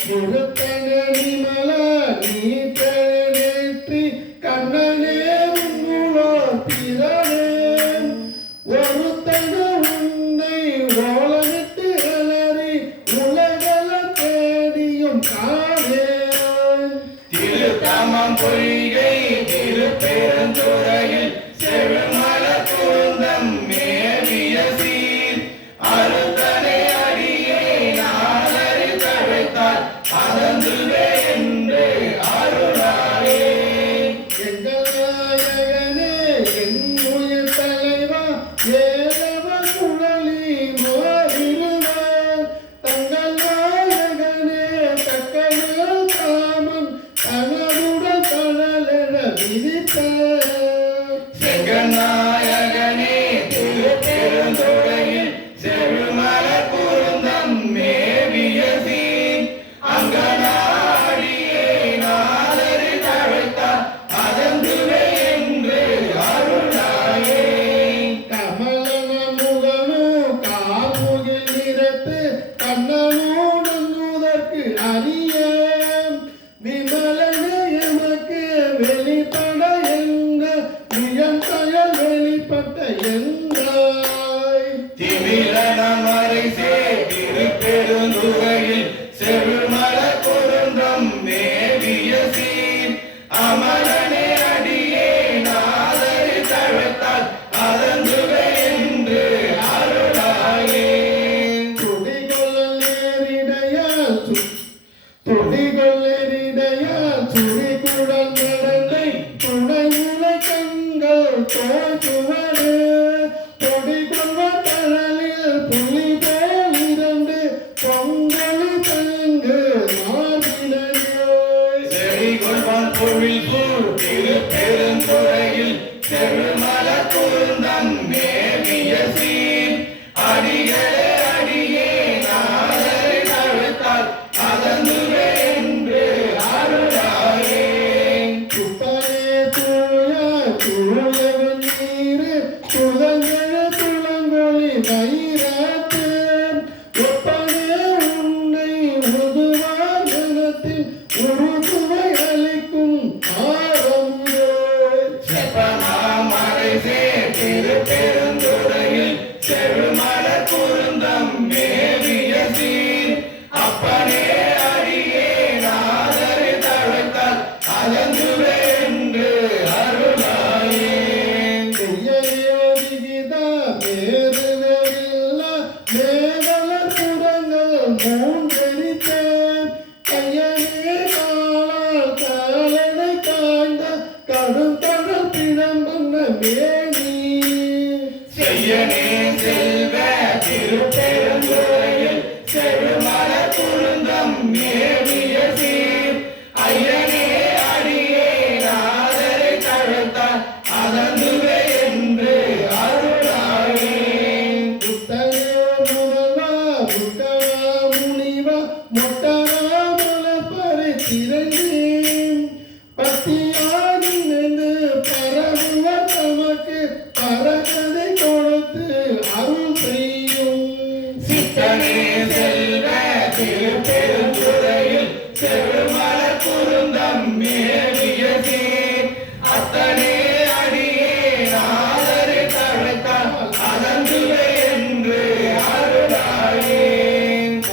திருத்தணி மலர் நீற்றேற்றி கண்ணனே உன்னுளோ திறனே ஒருத்தன உன்னை ஓலமிட்டு அலறி உலகள தேடியும் காணே திருத்தமம் பொய்கை திருப்பெருந்துறையில் செழுமலர் குருந்தம் மேவிய சீர் அறுத்தனை அடியே நாளறி தழைத்தால் அதந்துவே என்று அருளாயே எங்கள் நாயகனே என் உயிர் தலைவா ஏலவ குழலி மாறிடுவார் தங்கள் நாயகனே தக்கனால் தாமன் தனதுடன் தழலென விதித்தார் செங்கநாயகனே திருப்பெருந்துறையில் செழுமலர் குருந்தம் மேவிய சீர் அங்கனாடியே நாளறி தழைத்தால் அதந்துவே என்று அருளாயே கமலன முகனு காமுகில் நிறத்து கண்ணனோடங்குதற்கு அறிய விமலனே எமக்கு வெளிப்பட என்ற நியம் செயல் வெளிப்பட்ட எந்தாய் திமிரணமரை திருப்பெருந்துறையில் செழுமலர் குருந்தம் மேவிய சீர் அமரனே அடியே நாதரி தழைத்தால் அதந்துவே என்று அருளாயே துடிகொள்ளெறிடையால் சுரிகுடல் நடந்தை துணைமுலை கண்கள் தோற்றுவடு துடிகொள்வ தழலில் புலி போல் இரண்டு பொங்கலி தங்கு மார்பினையோய் செறிகொள்வான் பொழில் சூழ் திருப்பெருந்துறையில் செழுமலர் குருந்தம் மேவிய சீர் அடிகளே அடியே நாதரி தழைத்தால் அதந்துவே என்று அருளாயே குப்பனே தூய தூயவன் நீரு துளங்கழ துளங்கொளி வைராத்து ஒப்பனே உன்னை உருதுவாகனத்தில் உருதுவை அளிக்கும் ஆரம்பியோய் செப்பனாமரை திருப்பெருந்துறையில் செழுமலர் குருந்தம் மேவிய சீர் அப்பனே அடியே நாதரி தழைத்தால் அதந்துவே என்று அருளாயே செய்யறியோதிகிதா மேருவெல்லா மேவலர் புறங்கள் மூன்றெரித்தேன் கையனே காலால் காலனை காய்ந்த கடும் கடல் பிழம்புன்ன மேனி செய்யனே செல்வ திருப்பெருந்துறையில் செழுமலர் குருந்தம் மேவிய சீர் ஐயனே அடியே நாதரை தழைத்தால் அதந்துவே என்று அருளாயே புத்தகே முதல்வா புத்தகா முனிவா மொட்டரா மலப்பறை திரண்டேன் பத்தியாடி நின்று பரவுவ தமக்கு பரகதை கொடுத்து அருள் செய்யும் சித்தனே செல்வ திருப்பெருந்துறையில் செழுமலர் குருந்தம் மேவிய சீர் அத்தனே அடியே நாதரை தழைத்தால் அதந்துவே என்று அருளாயே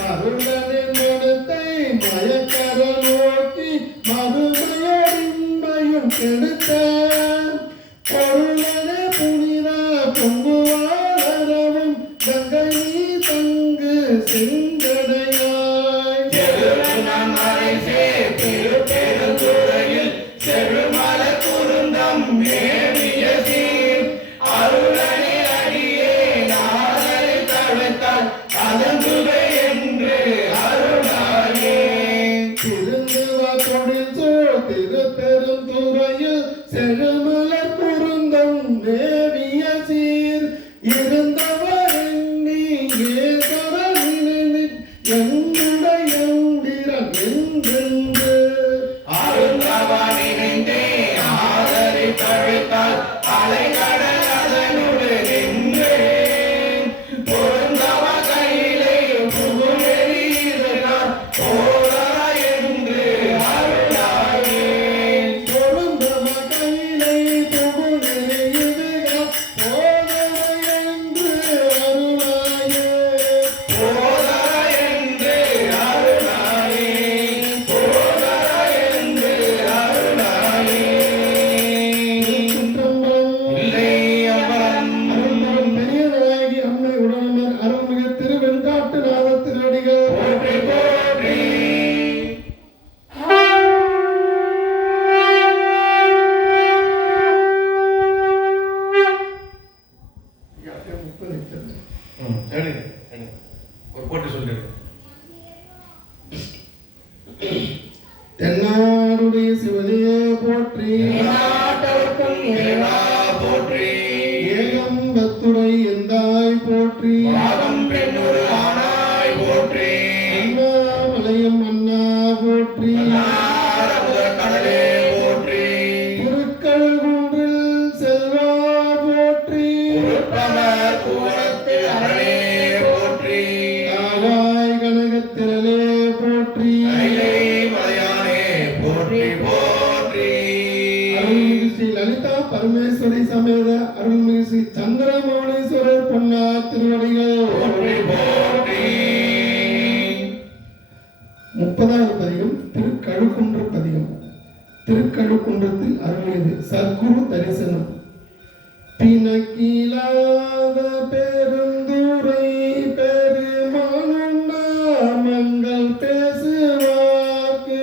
அருளனை மனத்தை மயக்கர நோக்கி மறுமையோடின்மையும் கெடுத்த பொருளனே புனிதா பொங்குவாளரவும் கங்கை நீ தங்கு செங்கடையாய் திருப்பெருந்துறையில் திருப்பெருந்துறையில் செழுமலர் குறுந்தம் மேவிய சீர் இருந்தவர் எண்ணியே தொடரினில் என்னுடைய எந்திரம் என்றென்று அருந்தவன் இணைந்தே ஆதரி தழுத்தால் அலைகடல் அதனோடு நின்றேன் பொருந்தவ கையிலே புகுநெறியினால் போதா என்று அருளாயே பொருந்தவ கையிலே புகுநெறியினால் போதா என்று அருளாயே போதா என்று அருளாயே போதா என்று அருளாயே திருச்சிற்றம்பலம். இல்லை அமரன் அருள்மரம் பெரியநாயகி அம்மை உடனமர் அருள்மிகு திருவெண்காட்டுநாத திருவடிகள் போற்றி போற்றி சரி ஒரு போட்டி சொல்லிடுறேன். தென்னாடுடைய சிவனையே போற்றி நாட்டவர்க்கும் இறைவா போற்றி ஏகம்பத்துரை எந்தாய் போற்றி பாகம் பெண்ணொரு ஆனாய் போற்றி அண்ணாமலையம் அண்ணா போற்றி ஆரமுத கடலே போற்றி திருக்கள் குன்றில் செல்வா போற்றி உருப்பமர் புவனத்து அரணே போற்றி ஆகாய் கனகத்திரளே போற்றி கைலை மலையானே போற்றி போற்றி அருள்மிகு ஸ்ரீ லலிதா பரமேஸ்வரி சமேத அருள்மிகு ஸ்ரீ சந்திரமௌலீஸ்வரர் பொன்னா திருவடிகள் போற்றி போற்றி 30வது பதிகம் திருக்கழுக்குன்ற பதிகம். திருக்கழுக்குன்றத்தில் அருளியது சத்குரு தரிசனம். பிணக்கிலாத பெருந்துரை பெருமானும் நாமங்கள் பேசுவார்க்கு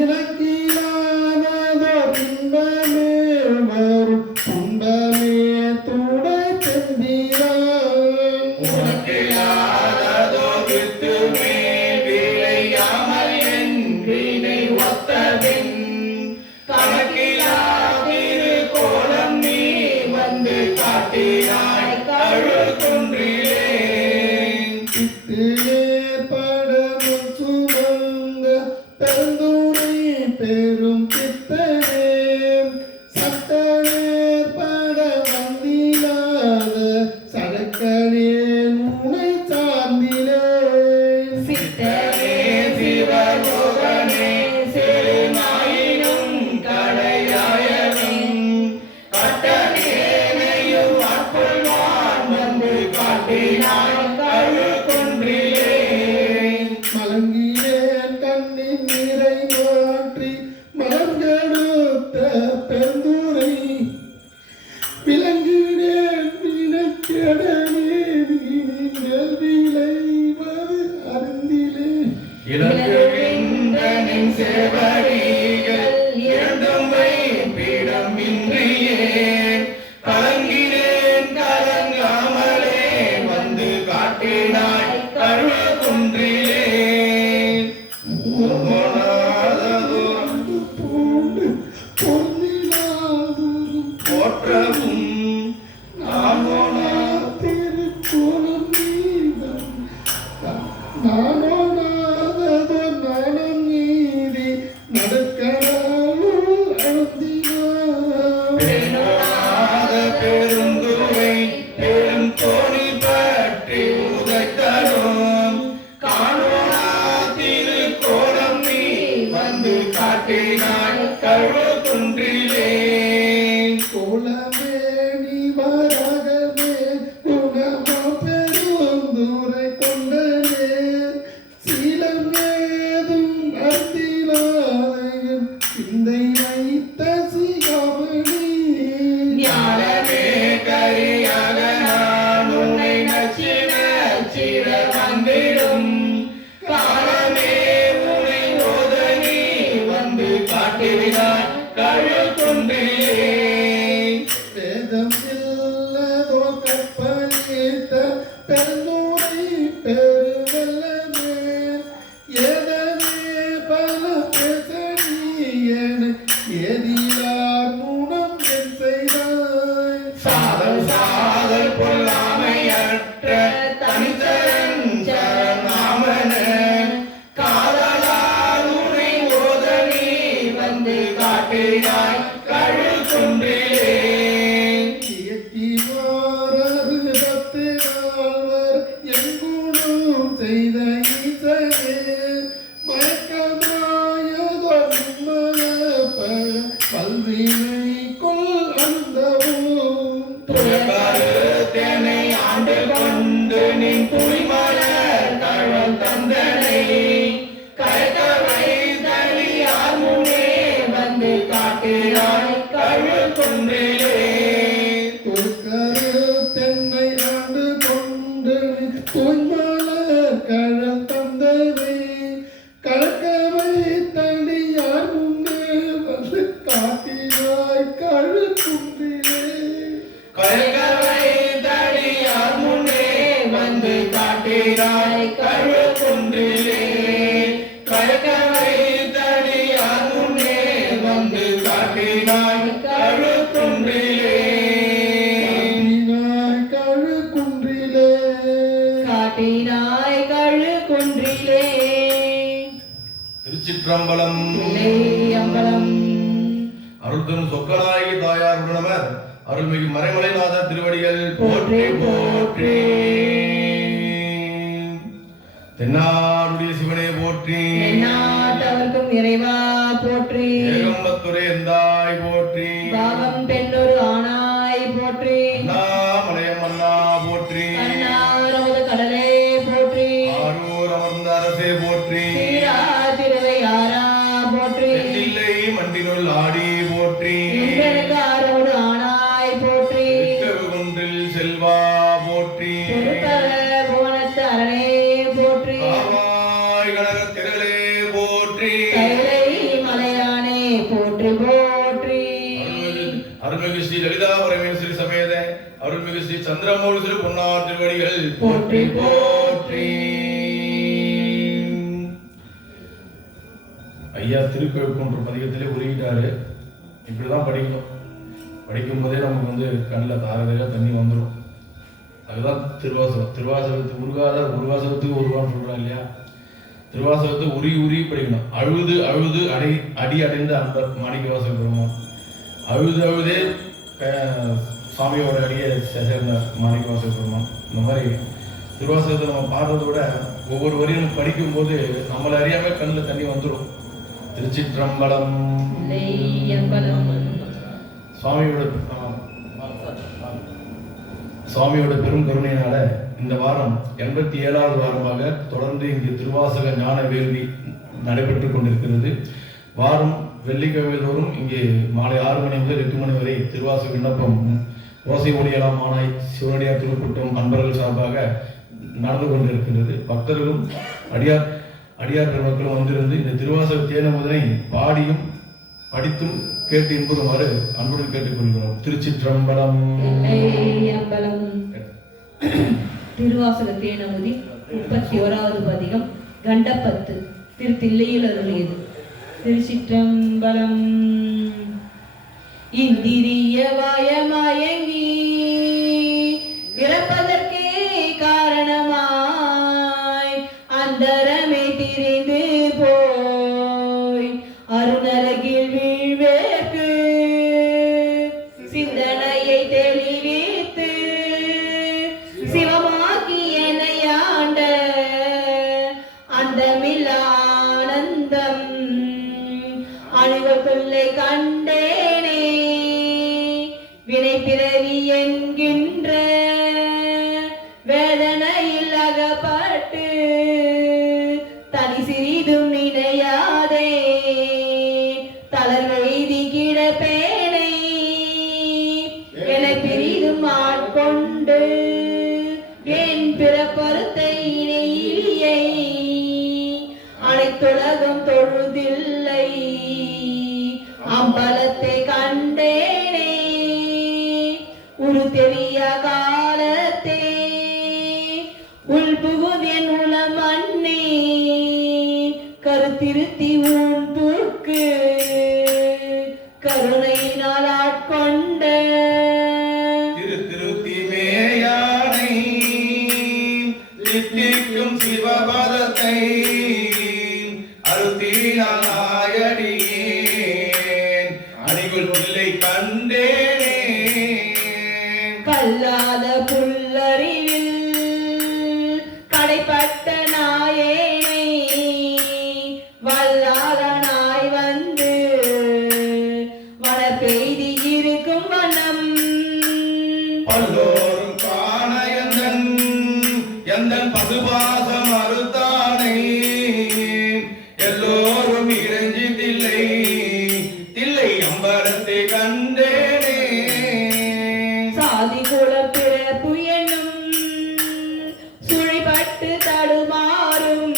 இலக்கிலாததோ இன்பமே வரும் துன்பமே துடை செந்திரான் உனக்கில்லாததோ வித்துமே விளையாமல் என் வீணை ஒத்தபின் கணக்கிலாதிரு கோலம் நீ வந்து காட்டினாய் கழுகுன்றிலே ஏற்படமும் சுமந்த பெருந்துரை பெரும் பித்தனே சட்டனேற்பட வந்திலாத சடக்கனே நுனை சார்ந்திலே சித்தனே சிவலோகனே செருமாயினும் கடையாயனும் கட்டணேனையும் அற்புள்வான் வந்து காட்டினாய் கழுகுன்றிலே மலங்கியேன் கண்ணின் நீரை மாற்றி மலர்ந்தெடுத்த பெருந்துரை விளங்கினேன் வினக்கடனே வீணில் விளைவது அருந்திலே இலக்குகின்ற நின் சேவடிகள் இரண்டும் வைப்பிடம் இன்றியே கலங்கினேன் கலங்காமலே வந்து காட்டினாய் கழுகுன்றிலே மோனாததோர் பூண்டு பொன்னிலாதொரு போற்றவும் நாமோனா திருக்கோலம் நீதம் நானோனாததோ நாணம் நீதி நடக்கடாலும் அழுந்தினார் பெண்ணாத பெருந்துரை பெரும் தோணி பற்றி உதைத்தரும் காணோனா திருக்கோலம் நீ வந்து காட்டினாய் கழுகுன்றிலே கோலமேனி வரகமே குணமா பெருந்துரை கொண்டனே சீலம் ஏதும் அந்திலாதையும் சிந்தை வைத்த சிகாமணி ஞானமே கரியாக நான் உன்னை நச்சி நச்சிட வந்திடும் காலமே உன்னை ஓத நீ வந்து காட்டினாய் கழுகுன்றிலே வேதம் இல்லதோ கற்பழித்த பெருந்துரை பெருவல்லமே ஏதமே பல பேச நீ காட்டினாய் கழுல் குன்றிலே. இயக்கிமாறு 10 நாள்வர் எங்குணும் செய்த ஈசனே மயக்கமாயதொன்மல பல்வினை கொல் அந்தவும் தேனை ஆண்டு கொண்டு நீ துணிமலர் கழல் தந்தனை கழகவை தனியார் முனே வந்து காட்டினாய் கழுல் குன்றிலே. தொற்கரு தென்னை ஆண்டு கொண்டு பொன்மலர் கழல் தந்தனை கலக்கவை தனியார் முன்னே வந்து காட்டினாய் கழு குன்றிலே. கழகவை தனியார் முனே வந்து காட்டினாய் கழுல் குன்றிலே. கழகவை தனியார் முனே வந்து காட்டினாய் கழுல் குன்றிலே. காட்டினாய் கழு குன்றிலே. காட்டினாய் கழு குன்றிலே. திருச்சிற்றம்பலம். தில்லையம்பலம். அருள்தரும் சொக்கநாயகி தாயாருடனமர் அருள்மிகு மறைமலைநாத திருவடிகள் போற்றி போற்றி. தென்னாடுடைய சிவனே போற்றி. எந்நாட்டவர்க்கும் இறைவா போற்றி. ஏகம்பத்துரை எந்தாய் போற்றி. பாகம் பெண்ணொரு ஆனாய் போற்றி. அண்ணாமலையம் அண்ணா போற்றி. அண்ணாரமுத கடலே போற்றி. ஆரூர் அமர்ந்த அரசே போற்றி. சீரா திருவையாரா போற்றி. இல்லை மண்டினுள் ஆடி போற்றி. ஆரமுது ஆனாய் போற்றி. குன்றில் செல்வா போற்றி. திருப்பர புவனத்து அரணே போற்றி. காவாய் கனக திரளே போற்றி. கைலை மலையானே போற்றி போற்றி. அருள்மிகு ஸ்ரீ லலிதா பரமேஸ்வரி சமேத அருள்மிகு ஸ்ரீ சந்திரமௌலி திரு பொன்னார் திருவடிகள் போற்றி போற்றி. ஐயா திருக்கழுக்குன்ற பதிகத்திலே உருகிட்டாரு. இப்படிதான் படிக்கணும். படிக்கும் போதே நமக்கு வந்து கண்ணில் தாரதையா தண்ணி வந்துடும். அதுதான் திருவாசகம். திருவாசகத்துக்கு உருகாத உருவாசகத்துக்கு உருவான்னு சொல்றாங்க இல்லையா. திருவாசகத்தை உரி உரி படிக்கணும். அழுது அழுது அடி அடைந்த அன்பர் மாணிக்கவாசக பெருமான். அழுது அழுதே சாமியோட அடியை சேர்ந்த மாணிக்கவாசக பெருமான். இந்த மாதிரி திருவாசகத்தை நம்ம பாடுறத விட ஒவ்வொரு வரியும் படிக்கும்போது நம்மளை அறியாம கண்ணில் தண்ணி வந்துடும். திருச்சிற்றம்பலம். தில்லையம்பலம். சுவாமியோட பெரும் கருணையினால இந்த வாரம் 87வது வாரமாக தொடர்ந்து இங்கு திருவாசக ஞான வேள்வி நடைபெற்றுக் கொண்டிருக்கிறது. வாரம் வெள்ளிக்கிழமை தோறும் இங்கே மாலை 6 மணி முதல் 8 மணி வரை திருவாசக விண்ணப்பம் ஓசை ஒளியலாம் மானாய் சிவனடியார் திருக்கூட்டம் அன்பர்கள் சார்பாக நடந்து கொண்டிருக்கிறது. பக்தர்களும் அடியார் பெருமக்களும் வந்திருந்து இந்த திருவாசக தேனமுதனை பாடியும் படித்தும் கேட்டு இன்பதுமாறு அன்புடன் கேட்டுக்கொள்கிறோம். திருச்சிற்றம்பலம். தில்லையம்பலம். திருவாசக தேனமுதி 31வது பதிகம் கண்டப்பத்து திருத்தில்லையில் அருளியது. திருச்சிற்றம்பலம். இந்திரிய வாயமயங்கி இறப்பதற்கே காரணமாய் அந்தரமே திரிந்து போய் அருணரகில் வீழ்வேற்கு சிந்தனையை தெளிவித்து சிவமாக்கி என்னை ஆண்ட அந்தமில்லானந்தம் அணுகொள்ளை கண்டேனே வினை பிறவி என்கின்ற வேதனையில் அகப்பட்டு தனி சிறிதும் நினையாதே தளர்வெய்தி கிடப்பேனை என பிரிதும் ஆட்கொண்டு என் பிறப்பருத்தை இணையிலியை அனைத்துலகம் தொழுதில்லை அம்பலத்தை கண்டேனே உரு தெரிய காலத்தே உள்புகுதென் உளம் அன்னே கருத்திருத்தி ஊன்புக்கு கருணையினால் ஆட்கொண்ட திருத்தி மேயானை தித்திக்கும் சிவபதத்தை அருத்தினாயடியேன் பைங்குள் பிள்ளை கண்டேனே கல்லாத புல்லறிவில் கடைப்பட்ட நாயேனை வல்லாளனாய் வந்து வளர்பெய்தி இருக்கும் வண்ணம் பல்லோரும் காண எந்தன் பசுபாசம் அறுத்தானே எல்லோரும் இறைஞ்சி தில்லை அம்பலத்தை கண்டேனே சாதி குல பிறப்பு என்னும் சுழிபட்டு தடுமாறும்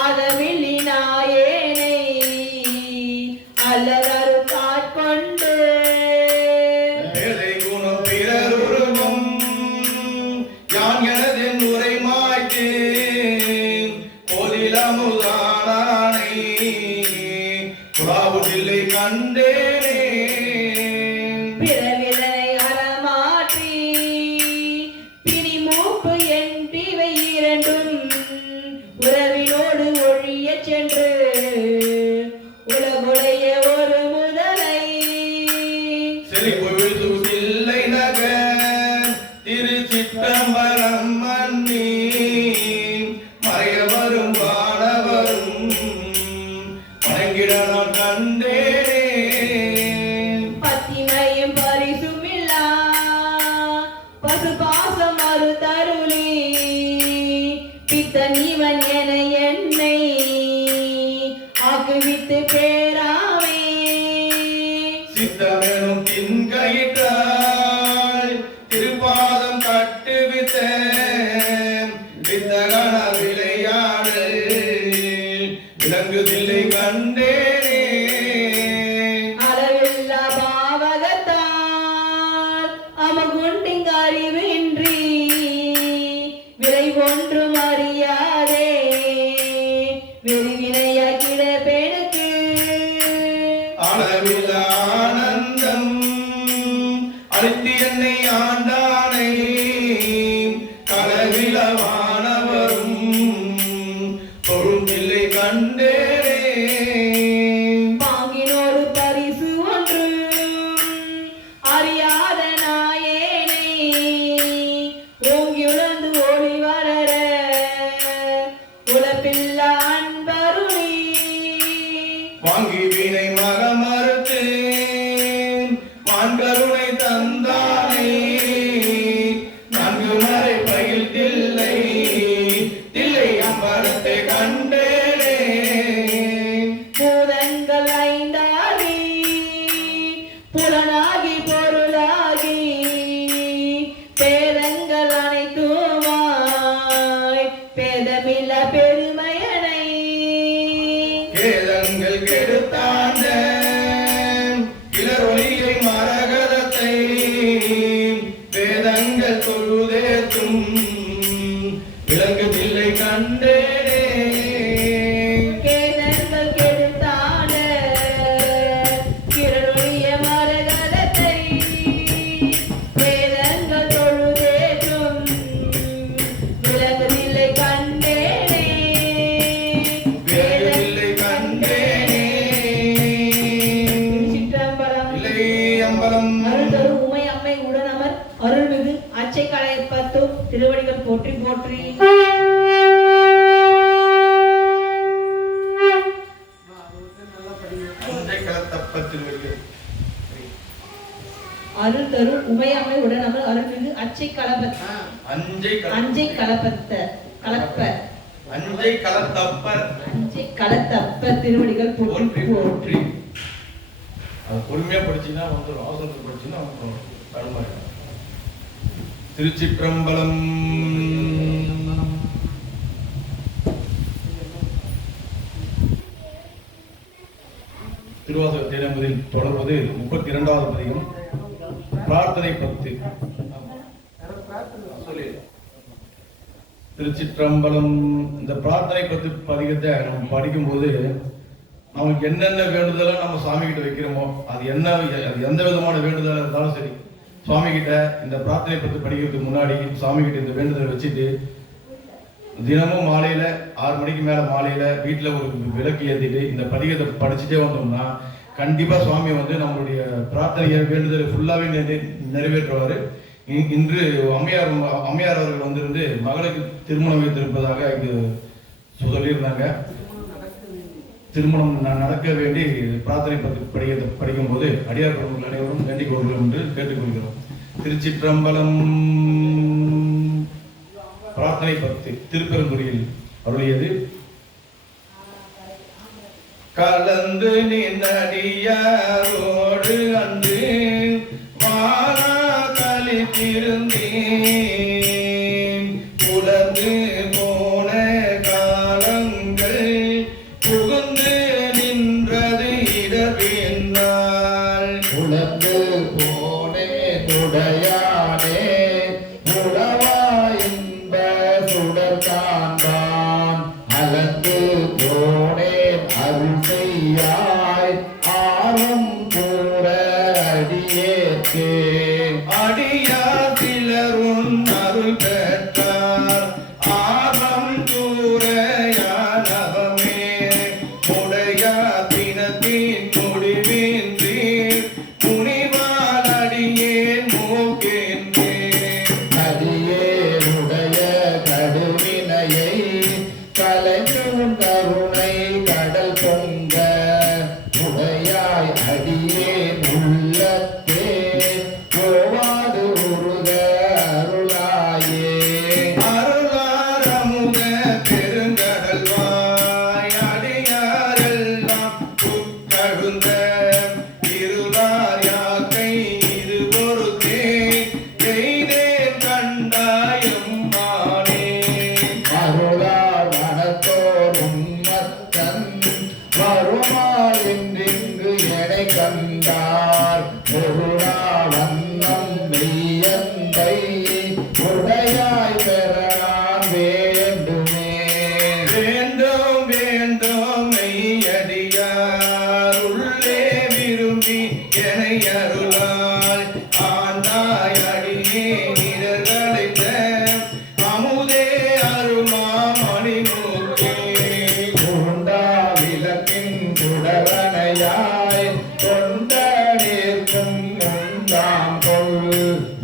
ஆதமில்லி நாயேனை அல்லலரு காட்கொண்டு பேதை குணம் பிறருருவம் யான் எனதென் உரை மாய்த்து கோதிலமுதானானை புறாவு தில்லை கண்டேனே பிறவிதனை அறமாற்றி பிணி மூப்பு என்பிவை இரண்டும் உறவினோடு ஒழியச் சென்று உலகுடைய ஒரு முதலை செழிப்பு விழுது தில்லை நகர் திருச்சிற்றம்பலம் மன்னி மறையவரும் வானவரும் வணங்கிட நான் கண்டேனே பத்திமையும் பரிசுமில்லா பசுபாசம் மறுதருளி பித்தனிவன் என என்னை ஆக்குவித்து பேராமே சித்தமெனும் தின்கயிற்றாய் திருப்பாதம் கட்டுவித்த வித்தகன விளையாடல் விளங்குதில்லை கண்டேனே அளவில்லா பாவகத்தால் அமகுண்டிங் அறிவின்றி விலை ஒன்றும் அறியாதே வெறிவினையாக்கிட பெணுக்கு அளவில்ல ஆனந்தம் அளித்து என்னை ஆண்டானை களவிலவானவரும் பொருந்தில்லை கண்டேனே பாங்கினோடு பரிசு ஒன்று அறியாத நாயேனை ஓங்கியுழந்து ஓடி வளர உலப்பில்லா அன்பருளி வாங்கி வீணை மகமறுத்து மான்கருணை தந்தானே நான்கு மறை பயில் தில்லை அம்பலத்தை கண்டேனே பூதங்கள் ஐந்தாகி புலனாகி பொருளாகி பேதங்கள் அனைத்துமாய் பேதமில்ல பெருமையனை கேதங்கள் கெடுத்தாண்ட இளரொலியை மரகதத்தை வேதங்கள் தொழுதேற்றும் விளங்குதில்லை கண்டேனே கேதங்கள் கெடுத்தான கிரளுடைய மரகதத்தை வேதங்கள் தொழுதேற்றும் விலங்குதில்லை கண்டேனே வேதமில்லை கண்டேனே சிற்றம்பலம் இல்லை அம்பலம் அருள்தரு உமை அம்மை உடனமர் அருள்மிகு அச்சை களையப்பத்தும் திருவடிகள் போற்றி போற்றி அஞ்சை களத்தப்பத்தில் வெளியே அருள்தரு உமையம்மை உடனமர் அருள்மிகு அச்சை கலப்பத்த அஞ்சை கலப்பத்த கலப்ப அஞ்சை களத்தப்பர் அஞ்சை கலத்தப்ப திருவடிகள் போற்றி போற்றி போற்றி போற்றி அது பொறுமையா படிச்சீங்கன்னா வந்துடும் அவசரத்தில் படிச்சீங்கன்னா வந்துடும் கடுமை திருச்சிற்றம்பலம் திருவாசக தேனம்பதில் தொடர்வது 32வது பதிகம் பிரார்த்தனை 10 சொல்லி திருச்சிற்றம்பலம். இந்த பிரார்த்தனை 10 பதிகத்தை நம்ம படிக்கும்போது நமக்கு என்னென்ன வேண்டுதலும் நம்ம சாமி கிட்ட வைக்கிறோமோ அது எந்த விதமான வேண்டுதலாக இருந்தாலும் சரி சுவாமி கிட்ட இந்த பிரார்த்தனை 10 படிக்கிறதுக்கு முன்னாடி சாமி கிட்ட இந்த வேண்டுதலை வச்சுட்டு தினமும் மாலையில 6 மணிக்கு மேல மாலையில வீட்டுல ஒரு விளக்கு ஏற்றிட்டு இந்த பதிகத்தை படிச்சுட்டே வந்தோம்னா கண்டிப்பா சுவாமி வந்து நம்மளுடைய பிரார்த்தனையை வேண்டுதலை ஃபுல்லாவே நிறைவேற்றுவாரு. இன்று அம்மையார் அவர்கள் வந்திருந்து மகளுக்கு திருமணம் வைத்திருப்பதாக இங்கு சொல்லியிருந்தாங்க. திருமணம் நடக்க வேண்டி பிரார்த்தனை படிக்கும் போது அடியார் பெருமக்கள் அனைவரும் வேண்டிக் கொள்கிறோம் என்று கேட்டுக்கொள்கிறோம். திருச்சிற்றம்பலம். பிரார்த்தனை 10 திருப்பெருந்துறையில் அருளியது. கலந்து நின்னடியாரோடு அன்று மாறா கலித்திருந்தேன். புலந்து போன காலங்கள் புகுந்து நின்றது இடர்வேண்டால். உலர்ந்து போனே துடையானே உடவா இன்ப சுடர் காண்பான். அலந்து போனே அருள் செய்யாய் ஆறும் கூற அடியேற்கே. அடியார் சிலரும் அருள் பெற்றார் ஆரம் கூறையானவமே. உடையார் தினத்தின் முடிவின்றி முனிவால் அடியேன் மூக்கின்றேன். அடியேனுடைய கடுவினையை கலைக்கும் கருணை கடல் பொங்க. உடையாய் அடியேன் உள்ளத்தே போவாது உருக அருளாயே. அருளார் அமுத பெருங்கடல்வாய் அடியாரெல்லாம் புக்கழுந்த இருளார் யாக்கை இது பொறுத்தே எய்தேன் கண்டாயும் மானே. அருளார் மனத்தோர் உம்மத்தன் வருமாள் என்றிங்கு எனை கண்டார். பொருளா வண்ணம் மெய்யந்தை உடையாய் பெற நான் வேண்டுமே. வேண்டும் வேண்டும் மெய்யடியார் உள்ளே விரும்பி என்னை அருளாய் ஆண்டாய் அடியே நிழல்களைத்த அமுதே அருமா மணிமூர்த்தே. பூண்டா விளக்கின் சுடரணையாய் கொண்ட நிற்கும் உண்டாம் கொள்.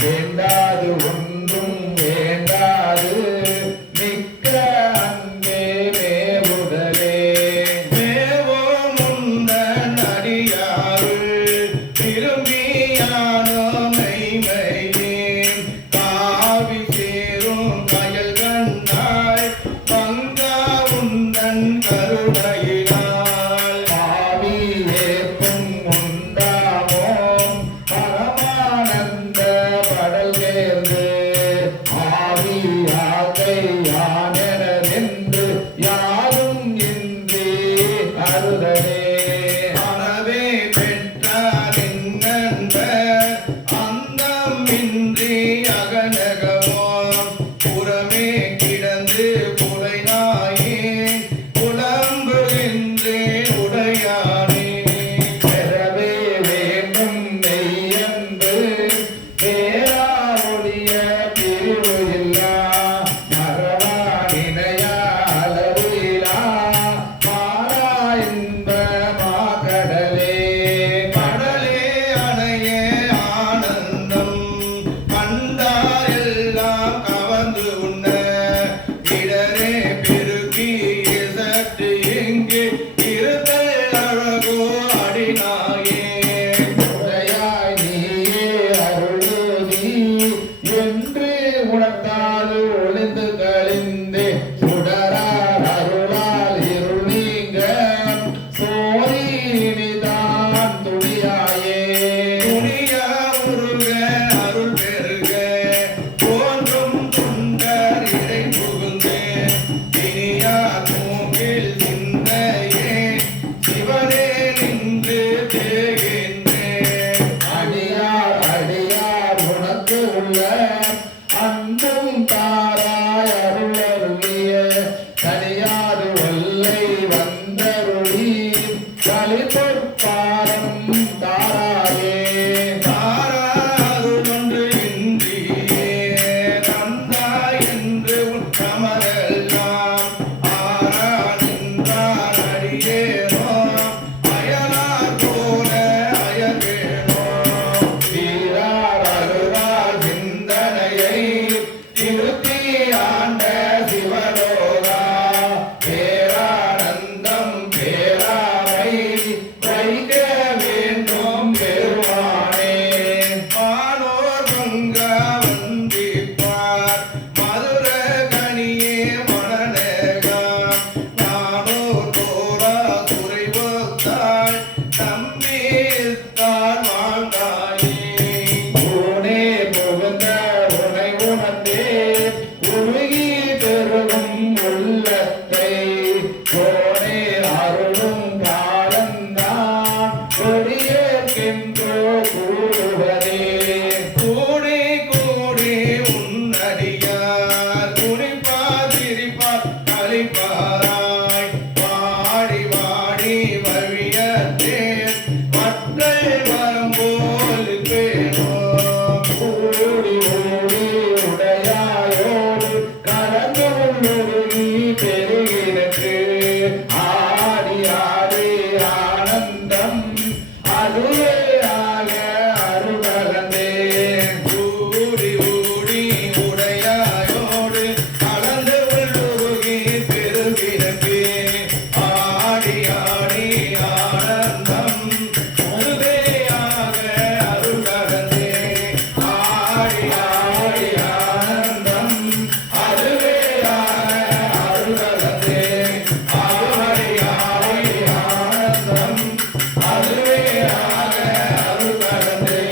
வேண்டாது ஒன்றும் வேண்டாது மிக்க அன்பே மேவுதலே. மேவோம் உந்தன் அடியாருள் விரும்பி எனக்கென்றோ கூடுவதே கூடி கூடி உன்னடியார் குறிப்பார் சிரிப்பார் கழிப்பாராய் வாடி வாடி வழியத்தேன் மற்றை வரம்போல் பேணோ கூடி ஓடி உடையாயோடு கலந்து உள்ளுருகி பெருகினக்கு ஆடி ஆடி ஆனந்தம் அதுவே ஆக அருகலந்தே கூடி ஊடி உடையாயோடு கலந்து உள்ளுருகி பெருகினக்கு ஆடி ஆடி ஆனந்தம் அதுவேயாக அருள்கலந்தே ஆடி ஆடி ஆனந்தம் அதுவேயாக அருள்கலந்தே ஆடி ஆடி ஆனந்தம் அதுவேயாக அருள்கலந்தே.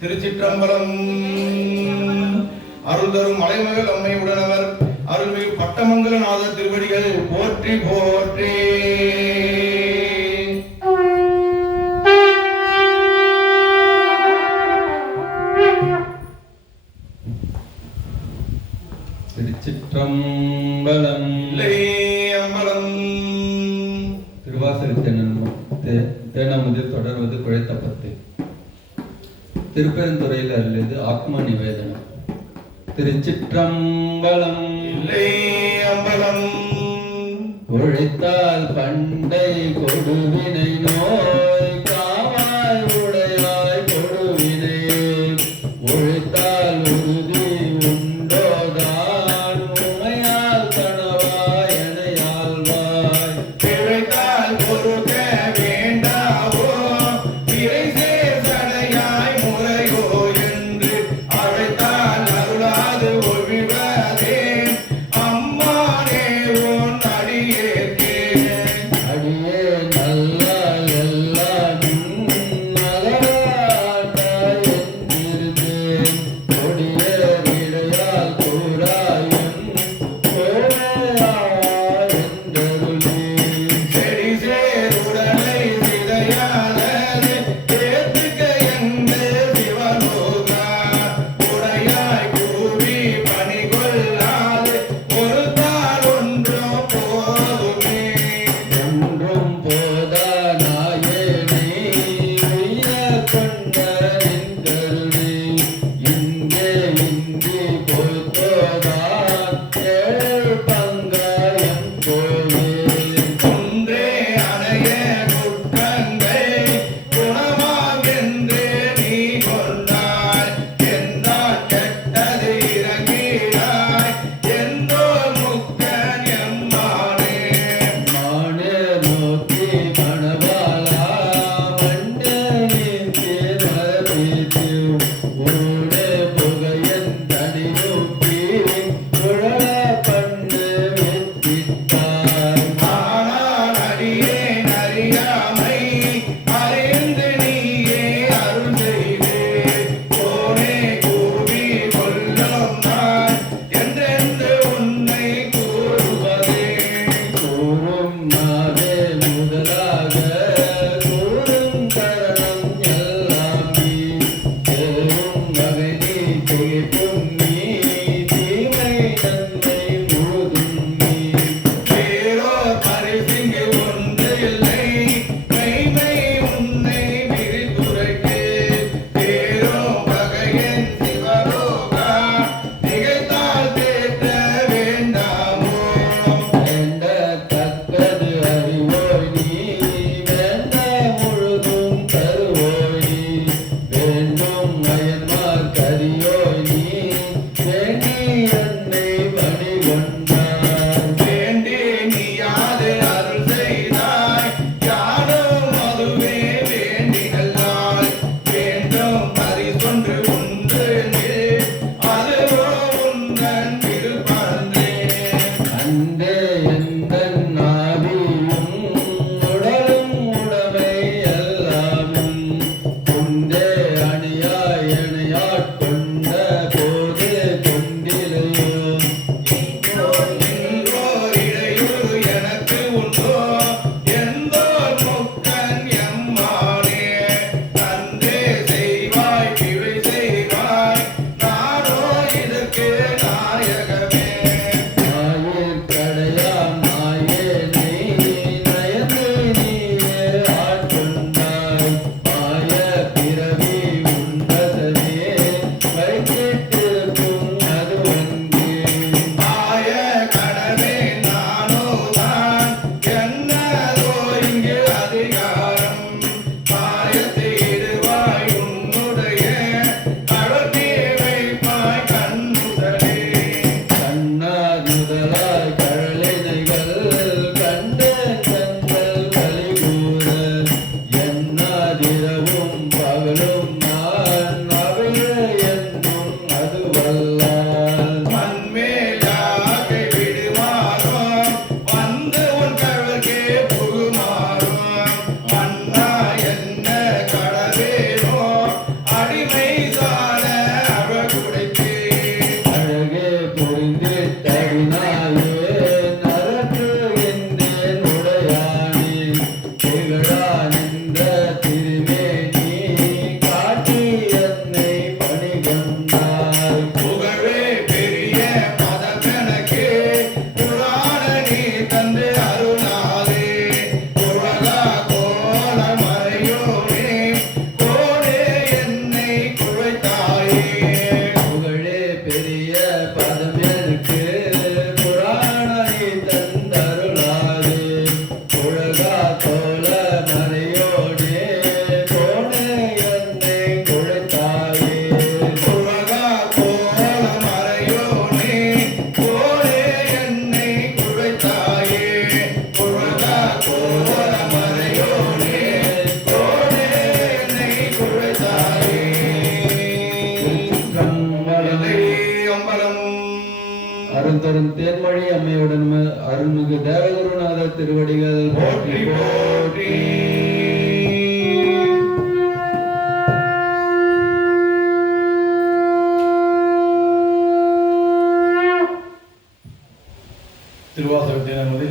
திருச்சிற்றம்பலம். அருள் தரும் மலைமகள் அம்மை உடனவர் அருள்மிகு பட்டமங்கலநாத திருவடிகள் போற்றி போற்றி. திருச்சிற்றம்பலம். இல்லை அம்பலம். திருவாசக தேனமுதில் தொடர்வது குழைத்த பத்து. திருப்பெருந்துறையில் அருளியது ஆத்ம நிவேதனம். திருச்சிற்றம்பலம். இல்லை அம்பலம். உழைத்தால் பண்டை கொடுவினை நோய் காவாய் உடையாய் கொடுவினை உழைத்தால் உறுதி உண்டோதான் உமையால் கணவாய் எனையாழ்வாய் பிழைத்தால் பொறுக்க வேண்டாவோ பிறை சேர்சடையாய் முறையோ என்று அழைத்தால் அருளாது ஒழிவதே அம்மானே உன் அடியேற்கே. அடியே நல்ல எல்லாம் நலவாட்டாய் என்றிருந்தேன் கொடிய விடையால் கூறாயும் கோவையாய் என்றருளி செடி சேர் உடலை சிதையாதது ஏத்துக்க என்று சிவலோகா உடையாய் கூவி பணிகொள்ளாது ஒரு தாள் ஒன்றும் போதுமே. ஒன்றும் போதானாயேனை உய்ய கொண்ட நின்றருளி இங்கே இன்றி போய்த்தோதான் ஏழ் பங்காயம் கோயில் ஒன்றே அணைய குற்றங்கள் குணமாகென்று நீ கொண்டாய் என்றால் கெட்டது இறங்கினாய் எந்தோ முக்கன் எம்மானே. மானே நோக்கி மணவாளா மண்டே நீக்கி மரபீத்து ஊடே புகையன் தனி நோக்கி உழல பண்ணு வெற்றிட்டாய் ஆனால் அடியேன் அறியாமை அறிந்து நீயே அருள் செய்தே போனே கூவி கொல்லும் நான் என்றென்று உன்னை கூறுவதே. கூறும் நாவே முதலாக கூறும் கரணம் எல்லாம் நீ சேரும் வகை நீ திகைப்பும் நீ தீமை நன்மை முழுதும் நீ வேறோர் பரிசிங்கு ஒன்று இல்லை மெய்மை உன் என்ற திருமேனி காட்டி என்னை பணிகொண்டாய். புகழே பெரிய பதமெனக்கு புராண நீ தந்து அருளாதே. புகழா கோல மறையோனே கோடே என்னை குழைத்தாயே. புகழே பெரிய பதமெனக்கு புராணனை தந்தருளாதே. புழகா தோல மறையோனே கோடே என்னை குழைத்தாயே. புகழா கோல மறையோனே கோடே என்னை குழைத்தாயே. புகழா கோல மறையோனே கோடே என்னை குழைத்தாயே. திருச்சிற்றம்பலம். அம்பலம் அருந்தரும் தேன்மொழி அம்மையுடன் அருள்மிகு தேவகுருநாதர் திருவடிகள் போற்றி போற்றி. திருவாசகத்தை நமது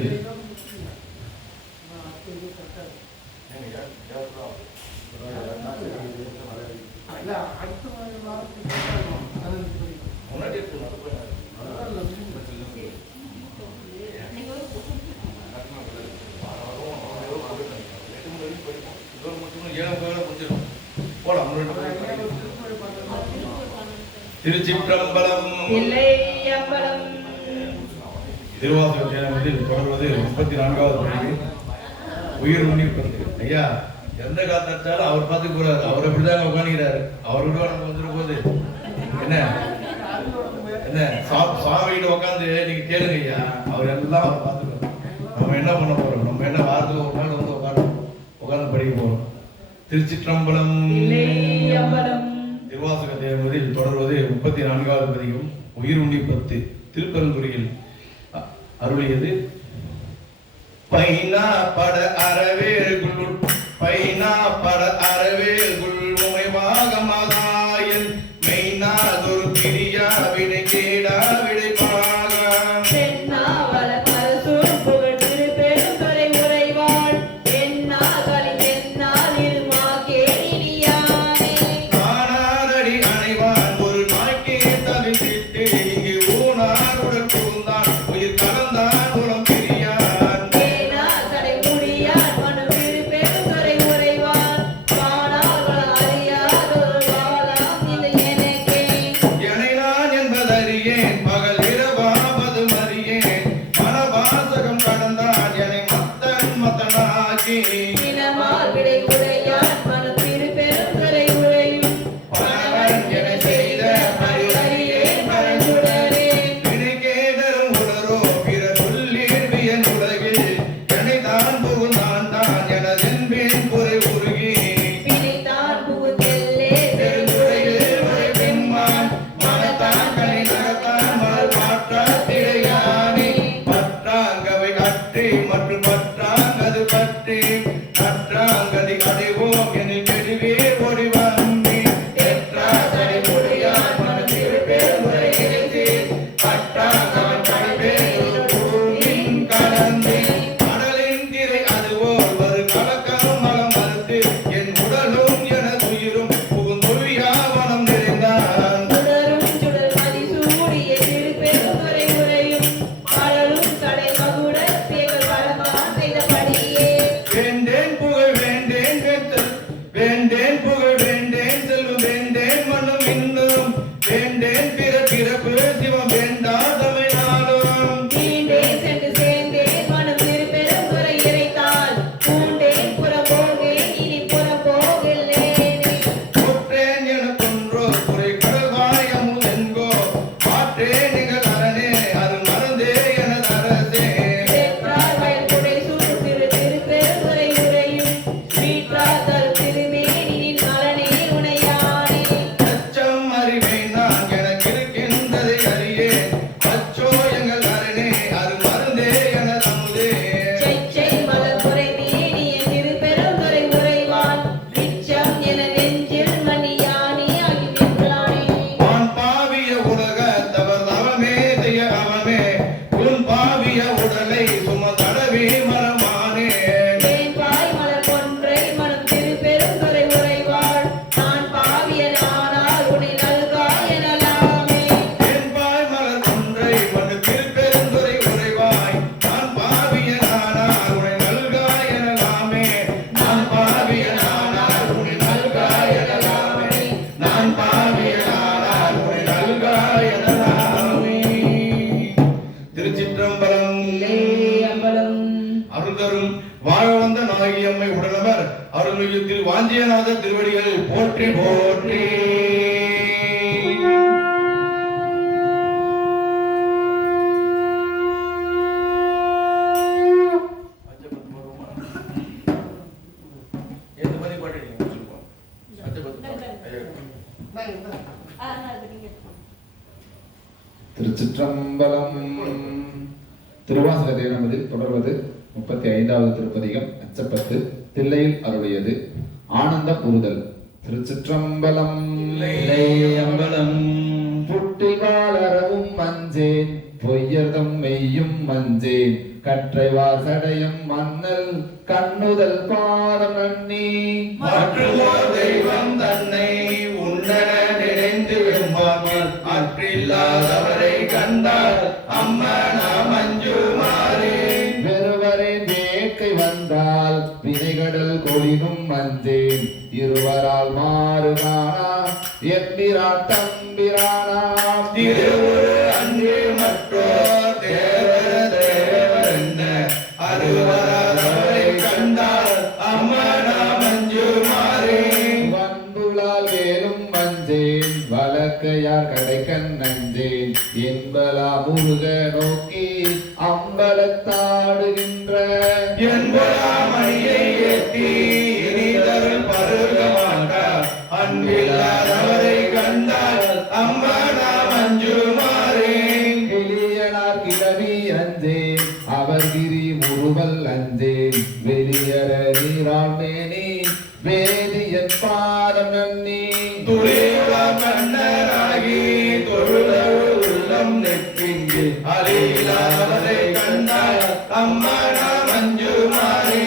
திருச்சிற்றம்பலம். இல்லை அம்பலம். திருவாசகத்தை நமது தொடர்வது 34வது பகுதி. உயிர் உன்னிப்பது. ஐயா எந்த காத்தாச்சாலும் அவர் பார்த்துக்க கூடாது. அவர் அப்படிதாங்க உட்காந்துக்கிறாரு. அவர்கிட்ட நம்ம வந்துடும் போது என்ன என்ன சாமிகிட்ட உட்காந்து நீங்க கேளுங்க ஐயா. அவர் எல்லாம் அவர் பார்த்துக்கணும். நம்ம என்ன பண்ண போறோம்? நம்ம என்ன வாரத்துக்கு ஒரு நாள் வந்து உட்காந்து படிக்க போறோம். திருச்சிற்றம்பலம். இல்லை அம்பலம். திருவாசக தேவதில் தொடர்வது 34வது பதிகம். உயிர் உன்னிப்பத்து. திருப்பெருந்துறையில் அருளியது. பைனா பட அறவேல்குள் பைனா பட அறவேல்குள் உமைவாக மகாயன் மெய்னாதொரு பிரியா வினை கேடா விடைப்பாக தென்னாவல பரசூர் புகழ் திருப்பெருந்துறை உரைவாள் தென்னாகலி தென்னால் இருமா கேடியானே. காணாதடி அணைவான் ஒரு நாய்க்கே தவித்திட்டு இங்கு ஊனாருடன் புகுந்தான் உயிர் கலந்தான் உளம் பிரியான். தேனா கடை முடியான் மனு திருப்பெருந்துறை உரைவாள் காணாகுலம் அறியாதொரு வாழாம் இது எனக்கே. எனை நான் என்பதறியேன் பகல் இரவாவது மறியேன் மனவாசகம் கடந்தான் எனை மத்தனாகி. தினமால் விடை உரையான் மனு திருப்பெருந்துறை உரையும் பணவன் என செய்த பரிவறியேன் பரஞ்சுடரே. வினைகேடரும் உடரோ பிற சொல்லீர் வியன் உலகில் எனைதான் புகுந்தான் தான் எனதென்பேன் குறை உருகி. பிணைத்தான் புகுந்தெல்லே பெருந்துறையில் ஒரு பெண்மான் மனத்தான் கனை நகத்தான் மலர் மாற்றாத் திரையானே. பற்றாங்கவை அற்றி மற்றும் பற்றாங்கது பற்றி கற்றாங்கதி அடைவோம் எனில் கெடுவே ஒடி வந்தி. தெற்றாசனை முடியான் மன திருப்பெருந்துறை இணைந்து பற்றாங்கவன் கடைபேர் பூமின் கலந்து கடலின் திரை அதுவோல் ஒரு கலக்கம் மலம் மறுத்து என் உடலும் எனது உயிரும் புகுந்தொழியாவனம் நிறைந்தான். சுடரும் சுடர் மதி சூடிய திருப்பெருந்துறை உரையும் பலரும் கடை மகுடர் பேர்கள் பலமா செய்தபடியே. வேண்டேன் புகழ் வேண்டேன் உடனமர் அருள்மிகு திரு வாஞ்சியநாதர் திருவடிகள் போற்றி போற்றி. திருச்சிற்றம்பலம். திருவாசக தேனமதில் தொடர்வது 35வது திருப்பதிகம் அச்சப்பத்து. தில்லையில் அருளியது ஆனந்த உறுதல். திருச்சிற்றம்பலம். அம்பலம் புட்டிவாளரவும் மஞ்சேன் பொய்யர்தம் மெய்யும் மஞ்சேன் கற்றைவார் சடையம் மன்னல் கண்ணுதல் பாதம் நன்னி மற்றுமோர் தெய்வம் தன்னை உண்டன நினைந்து விரும்பாமல் அற்றில்லாதவரை கண்டால் அம்மனா மஞ்சுமாறே. வெறுவரே வேட்கை வந்தால் வினைகடல் கொளினும் மஞ்சேன் இருவரால் மாறு காணா எம்பிரான் தம்பிரானா திருவுரு அன்றே மற்றோர் தேவர் தேவர் என்ன அருவராதவரை கண்டால் அம்மனா மஞ்சுமாறே. வன்புலால் வேலும் மஞ்சேன் வழக்கையார் கடைக்கண் நஞ்சேன் என்பலா முருக நோக்கி அம்பலத்தாடுகின்ற என்பதாமணியை ஏற்றி இனிதருள் பருக மாட்டார் அன்பில்லாதவரை கண்டால் அம்மனா மஞ்சுமாறே. கிளியனார் கிளவி அஞ்சேன் அவர் கிரி முருவல் அஞ்சேன் வெளியற நீரால் மேனி வேதியன் பாதம் நன்னி துளியுலா கண்ணராகி தொழுதருள் உள்ளம் நெற்றிங்கு அழியில்லாதவரை கண்டால் அம்மனா மஞ்சுமாறே.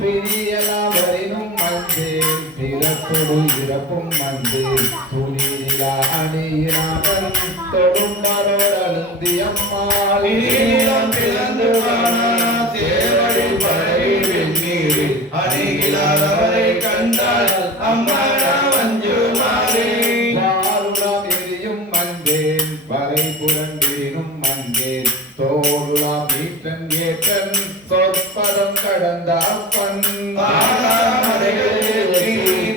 பிரியலாம் வரினும் மஞ்சேன் பிறப்பொடு இறப்பும் மஞ்சேன் துணியிலா அணியினாமல் தொடும்பரோடு அழுந்தி அம்மாள் நீலம் பிளந்து காணா சேவடி பரவி வெந்நீர் அணியில்லாதவரை கண்டால் அம்மனா மஞ்சுமாறே. வாருலாம் எரியும் மஞ்சேன் வரை புரண்டேனும் மஞ்சேன் தோருலாம் ஈற்றன் ஏற்றன் சொற்பதம் கடந்த அப்பன் பாடாமடைகளேற்றி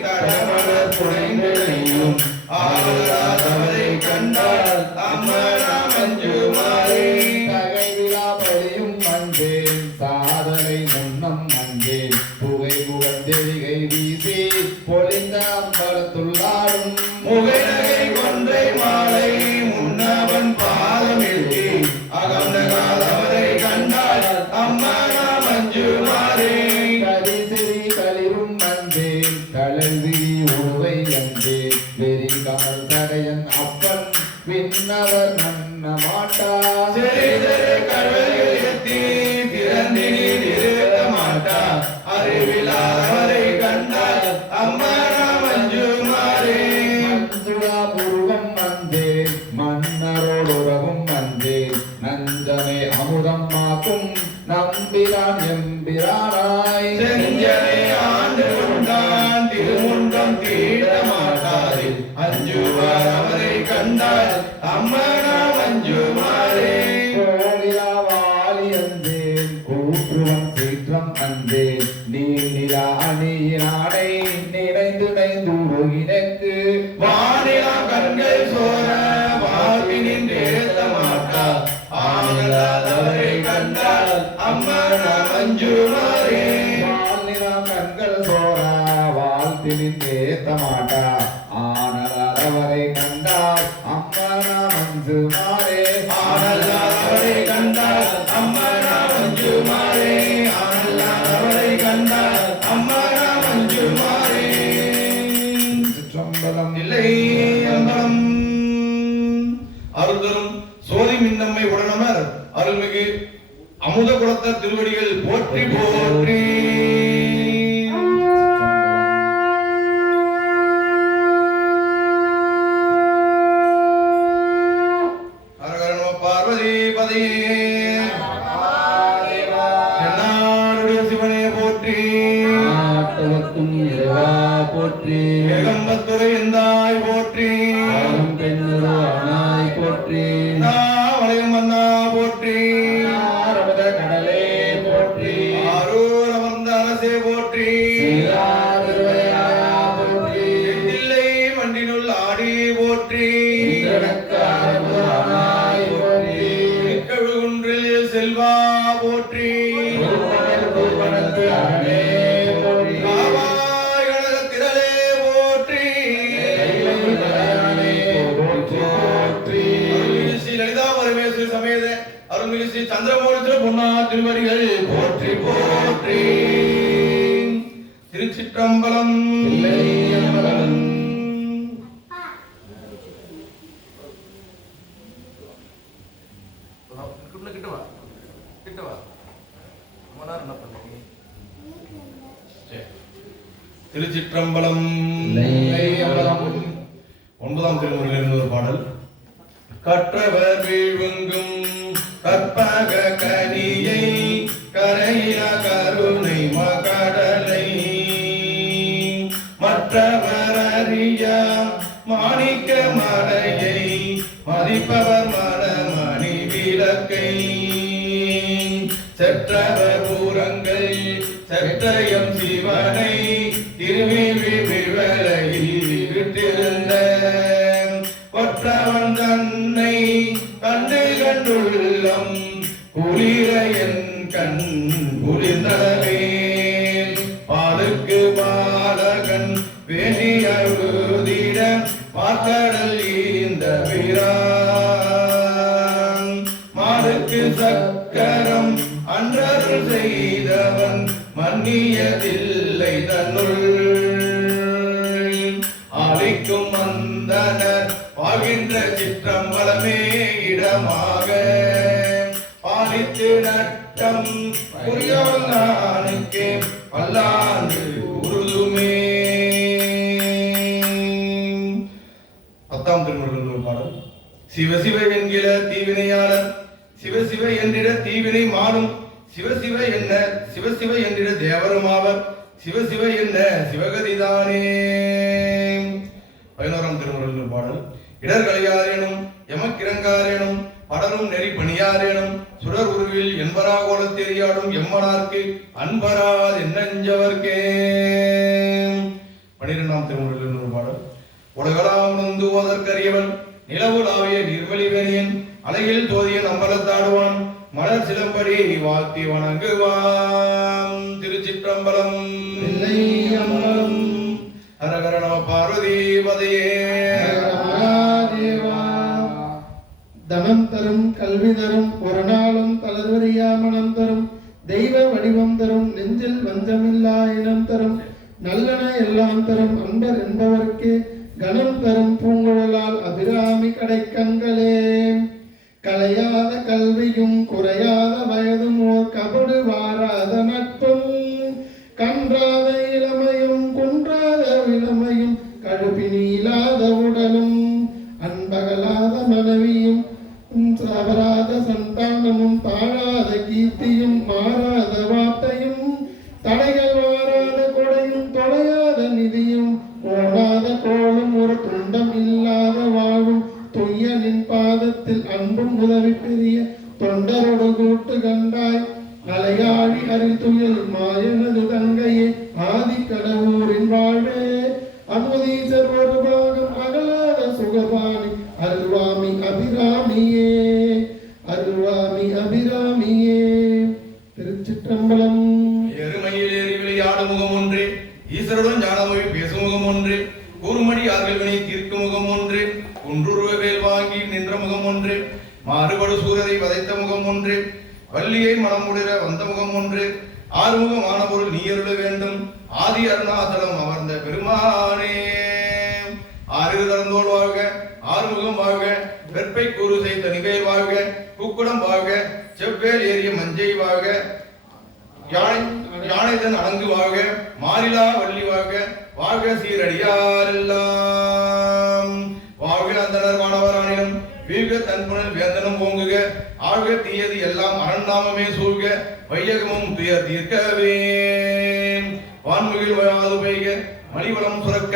தடமலர் புனைந்து நெய்யும் ஆளாதவரை கண்டால் அம்மனா மஞ்சுமாறே. தகைவிழா பழியும் மஞ்சேன் சாதனை முன்னம் மஞ்சேன் புகை புகந்தெளிகை வீசி பொழிந்த அம்பலத்துள்ளாடும் முகைநகை கொன்றை மாலை முன்னவன் பாதம் எழுதி அகம்னகாதவரை கண்டால் அம்மனா மஞ்சுமாறே. கரிசிறி களிரும் மஞ்சேன் கடல்விழி உருவை அஞ்சேன் வெறி கமல் தடையன் அப்பன் விண்ணவர் நன்ன மாட்டா சிறிதரு கடல்கள் எத்தி திறந்தினி நிறுத்த மாட்டா அறிவிலாதவரை கண்டால் அம்மனா மஞ்சுமாறே. மஞ்சுளா புருவம் மஞ்சேன் மன்னரோடுறவும் மஞ்சேன் நஞ்சமே அமுதம் மாக்கும் நம்பிரான் எம்பிரானாய் செஞ்சனை ஆண்டு கொண்டான் திருமுன்றம் தீட மாட்டாது அஞ்சுவார் அவரை கண்டால் அம்மனா மஞ்சுமாறே. கோலிலா வாலி அஞ்சேன் கூற்றுவன் சீற்றம் அஞ்சேன் நீலா அணியினானை நினைந்து நைந்துருகினக்கு வானிலா கண்கள் சோர வாழ்வினின் ஏத்த மாட்டா ஆனலாதவரை கண்டால் அம்மனா மஞ்சுமாறே. வாலிலா கண்கள் சோரா வாழ்த்தினின் ஏத்த மாட்டா ஆனலாதவரை கண்டால் அம்மனா மஞ்சு மாறே ஆனலாதவரை கண்டால் அம்மனா மஞ்சுமாறே. ஆனலாதவரை கண்டால் அம்மனா மஞ்சுமாறே. சிற்றம்பலம் இல்லை அம்பலம். அருள்தரும் சோதி மின்னம்மை உடனமர் அருள்மிகு அமுத குலத்த திருவடிகள் போற்றி போற்றி. ஹரஹர நம பார்வதி பதையே என்னாருடைய சிவனே போற்றி. நாட்டவர்க்கும் இறைவா போற்றி ஏகம்பத்துரை எந்தாய் போற்றி. பெண்ணொரு ஆனாய் போற்றி வளையம் வந்தா போற்றி. கடலே போற்றி ஆரூர் அமர்ந்த அரசே போற்றி. ஸ்ரீ திருச்சிற்றம்பலம். தில்லையம்பலம். திருச்சிற்றம்பலம். தில்லையம்பலம். 9ஆம் திருமுறையிலிருந்து ஒரு பாடல். கற்றவர் வீழ்வெங்கும் கற்பக கனியை கரையில கருணை மகடலை மற்றவர் அறிய மாணிக்க மலையை மதிப்பவர் மனமணி விளக்கை செற்றவர் பூரங்கள் செற்றயம் சிவனை திருவிழிவலையில் விட்டிருந்த கொற்றவன் தன்னை கண்டு கண்டுள்ளம் குளிர என் கண் குளிர்ந்தவே பாலுக்கு பாலகன் வேண்டிய உறுதிட மாக்கடல் இந்த வீரான் மாலுக்கு சக்கரம் அன்றருள் செய்தவன் மன்னியதில்லை தன்னுள் ஆலிக்கும் அந்தனர் வாழ்கின்ற சிற்றம்பலமே இடமாக பாலித்து நட்டம் புரியானுக்கே பல்லாண்டு உருதுமே. 10ஆம் திருமுறையில் ஒரு பாடல். சிவசிவ என்கிற தீவினையாளர் சிவசிவ என்றிட தீவினை மாறும் சிவசிவ என்ன சிவசிவ என்றிட தேவருமாவர் சிவசிவ என்ன சிவகதிதானே. 11ஆம் திருமுறையில் ஒரு பாடல். இடர்களையாரேனும் எமக்கிரங்காரேனும் படரும் நெறி பணியாரேனும் சுடர் உருவில் என்பரா கோலத்தெரியாடும் எம்மனார்க்கு அன்பராது என்னஞ்சவர்க்கே. 12ஆம் திருமுறையில் ஒரு பாடல். உலகலாம் நொந்து ஓதற்கரியவன் நிலவுலாவிய நிர்வலிவேணியன் அலையில் தோதியன் அம்பலத்தாடுவான் மலர் சிலம்படி வாழ்த்தி வணங்குவான். திருச்சிற்றம்பலம். தில்லையம்பலம். ஹரஹர நம பார்வதி பதையே. மகாதேவா. தனம் தரும் கல்வி தரும் ஒரு நாளும் தளர்வறியா மனம் தரும் தெய்வ வடிவம் தரும் நெஞ்சில் வஞ்சமில்லா இனம் தரும் நல்லன எல்லாம் தரும் அன்பர் என்பவர்க்கு கணம் தரும் பூங்குழலால் அபிராமி கடைக்கண்களே. கலையாத கல்வியும் குறையாத வயதும் ஓர் கபடு வாராத நட்பும் கன்றாத இளமையும் குன்றாத இளமையும் கழுப்பினி இல்லாத உடலும் அன்பகலாத மனைவியும் தவறாத சந்தானமும் தாழாத கீர்த்தியும் மாறாத வார்த்தையும் தடைகள் வாராத கொடையும் தொலையாத நிதியும் ஓடாத கோளும் ஒரு துண்டம் இல்லாத வாழ்வும் துய்யனின் பாதத்தில் அன்பும் உதவி பெரிய தொண்டரோடு கூட்டு கண்டாய் அலையாழி அருள் துயல் மாயனது தங்கையே ஆதி கடவுரின் வாழ்வே அமுதீசர் ஒரு பாகம் அகலாத சுகபாணி அருள்வாமி அபிராமியே அருள்வாமி அபிராமியே. திருச்சிற்றம்பலம். எருமையில் ஏறி விளையாடும் முகம் ஒன்று ஈஸ்வருடன் ஞானமொழி பேசும் முகம் ஒன்று கூறுமடி ஆர்வல்வினை தீர்க்கும் முகம் ஒன்று குன்றுருவ வேல் வாங்கி நின்ற முகம் ஒன்று மாறுபடு சூரரை வதைத்த முகம் ஒன்று வள்ளியை மனமுடிர வந்த முகம் ஒன்று ஆறுமுகமான பொருள் நீ அருள வேண்டும் ஆதி அருணாசலம் அமர்ந்த பெருமானே. ஆறு தரந்தோடு வாழ்க ஆறுமுகம் வாழ்க வெற்பை கூறு செய்த நிவேல் வாழ்க குக்குடம் வாழ்க செவ்வேல் ஏறிய மஞ்சை வாழ்க யானைதன் அணங்கு வாழ்க மாறிலா வள்ளி வாழ்க வாழ்க சீரடியாரெல்லாம் வாழ்க அந்தனர் வானவரானிலும் வீழ்க தன்புணல் வேந்தனும் ஓங்குக ஆழ்க தீயது எல்லாம் அரண்நாமமே சூழ்க வையகமும் துயர் தீர்க்கவே வான்முகில் வயாது பெய்க மலிவளம் சுரக்க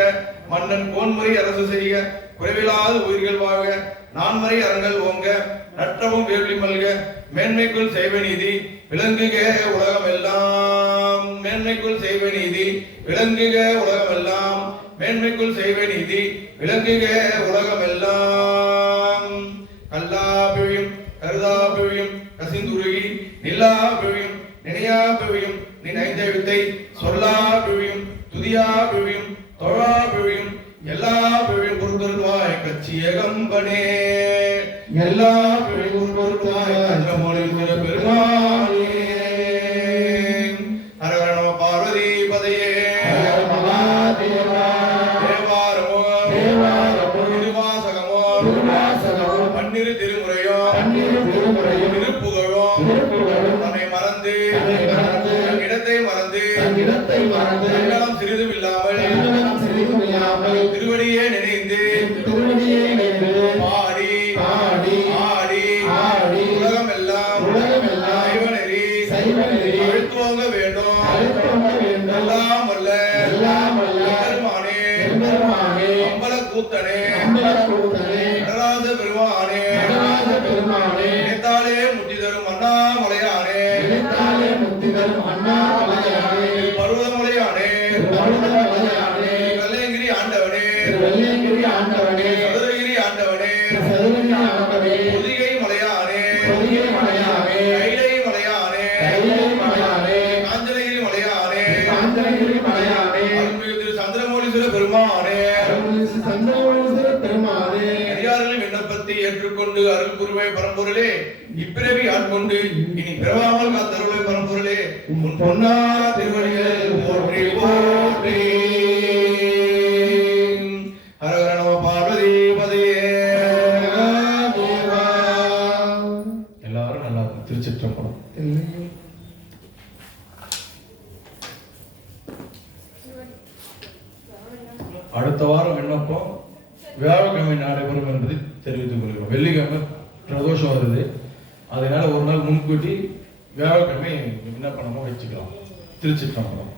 மன்னன் கோன்முறை அரசு செய்க குறைவிலாது உயிர்கள் வாழ்க நான்மறை அரங்கள் ஓங்க நற்றவும் வேள்வி மல்க மேன்மைக்குள் செய்வ நீதி விளங்குக உலகம் எல்லாம் மேன்மைக்குள் செய்வ நீதி விளங்குக உலகம் எல்லாம் மேன்மைக்குள் செய்வ நீதி விளங்குக உலகம் எல்லாம். கல்லா பிழியும் கருதா பிழியும் கசிந்துருகி நில்லா பிழியும் நினையா பிழியும் நினைந்த வித்தை சொல்லா பிழியும் துதியா பிழியும் தொழா பிழியும் எல்லா பிழியும் பொருத்தருவாய் கச்சியகம்பனே எல்லா பிழியும் பொருத்தாய் பெருமானே. ஹர ஹர நம பார்வதி பதையே. மறந்து தன்னலம் சிறிதும் இல்லாமல் தன்னலம் சிறிதும் இல்லாமல் திருவடியே நினைந்து திருவடியே நினைந்து பாடி பாடி ஆடி ஆடி உலகமெல்லாம் உலகமெல்லாம் சைவ நெறி அழுத்துவோங்க வேண்டும் எல்லாம் வல்ல பெருமானே அம்பல கூத்தனே நடராஜ பெருமானே நினைத்தாலே முத்தி தரும் அண்ணாமலையானே பருவதமலையானே வெள்ளையங்கிரி ஆண்டவனே சதுரகிரி ஆண்டவனே பொதிகை மலையானே கைலை மலையானே காஞ்சனகிரி மலையானே அருள்மிகு திரு சந்திரமௌலீஸ்வர பெருமானே அடியார்களின் விண்ணப்பத்தை ஏற்றுக்கொண்டு அருள் குருவே பரம்பொருளே இப்பிறவி ஆட்கொண்டு இனி பிறவாமல் காத்தருளை பரம்பொருளே உன் பொன்னா திருவடிகள் போற்றி போற்றி. ஹர ஹர நம பார்வதி பதையே. எல்லாரும் நல்லா இருக்கும். திருச்சிற்றம்பலம். அடுத்த வாரம் விண்ணப்பம் வியாழக்கிழமை நடைபெறும் என்பதை தெரிவித்துக் கொள்கிறோம். வெள்ளிக்கிழமை பிரதோஷம் வருது, அதனால ஒரு நாள் முன்கூட்டி வியாழக்கிழமை விண்ணப்பனமா வச்சுக்கலாம். திருச்சிற்றம்பலம்.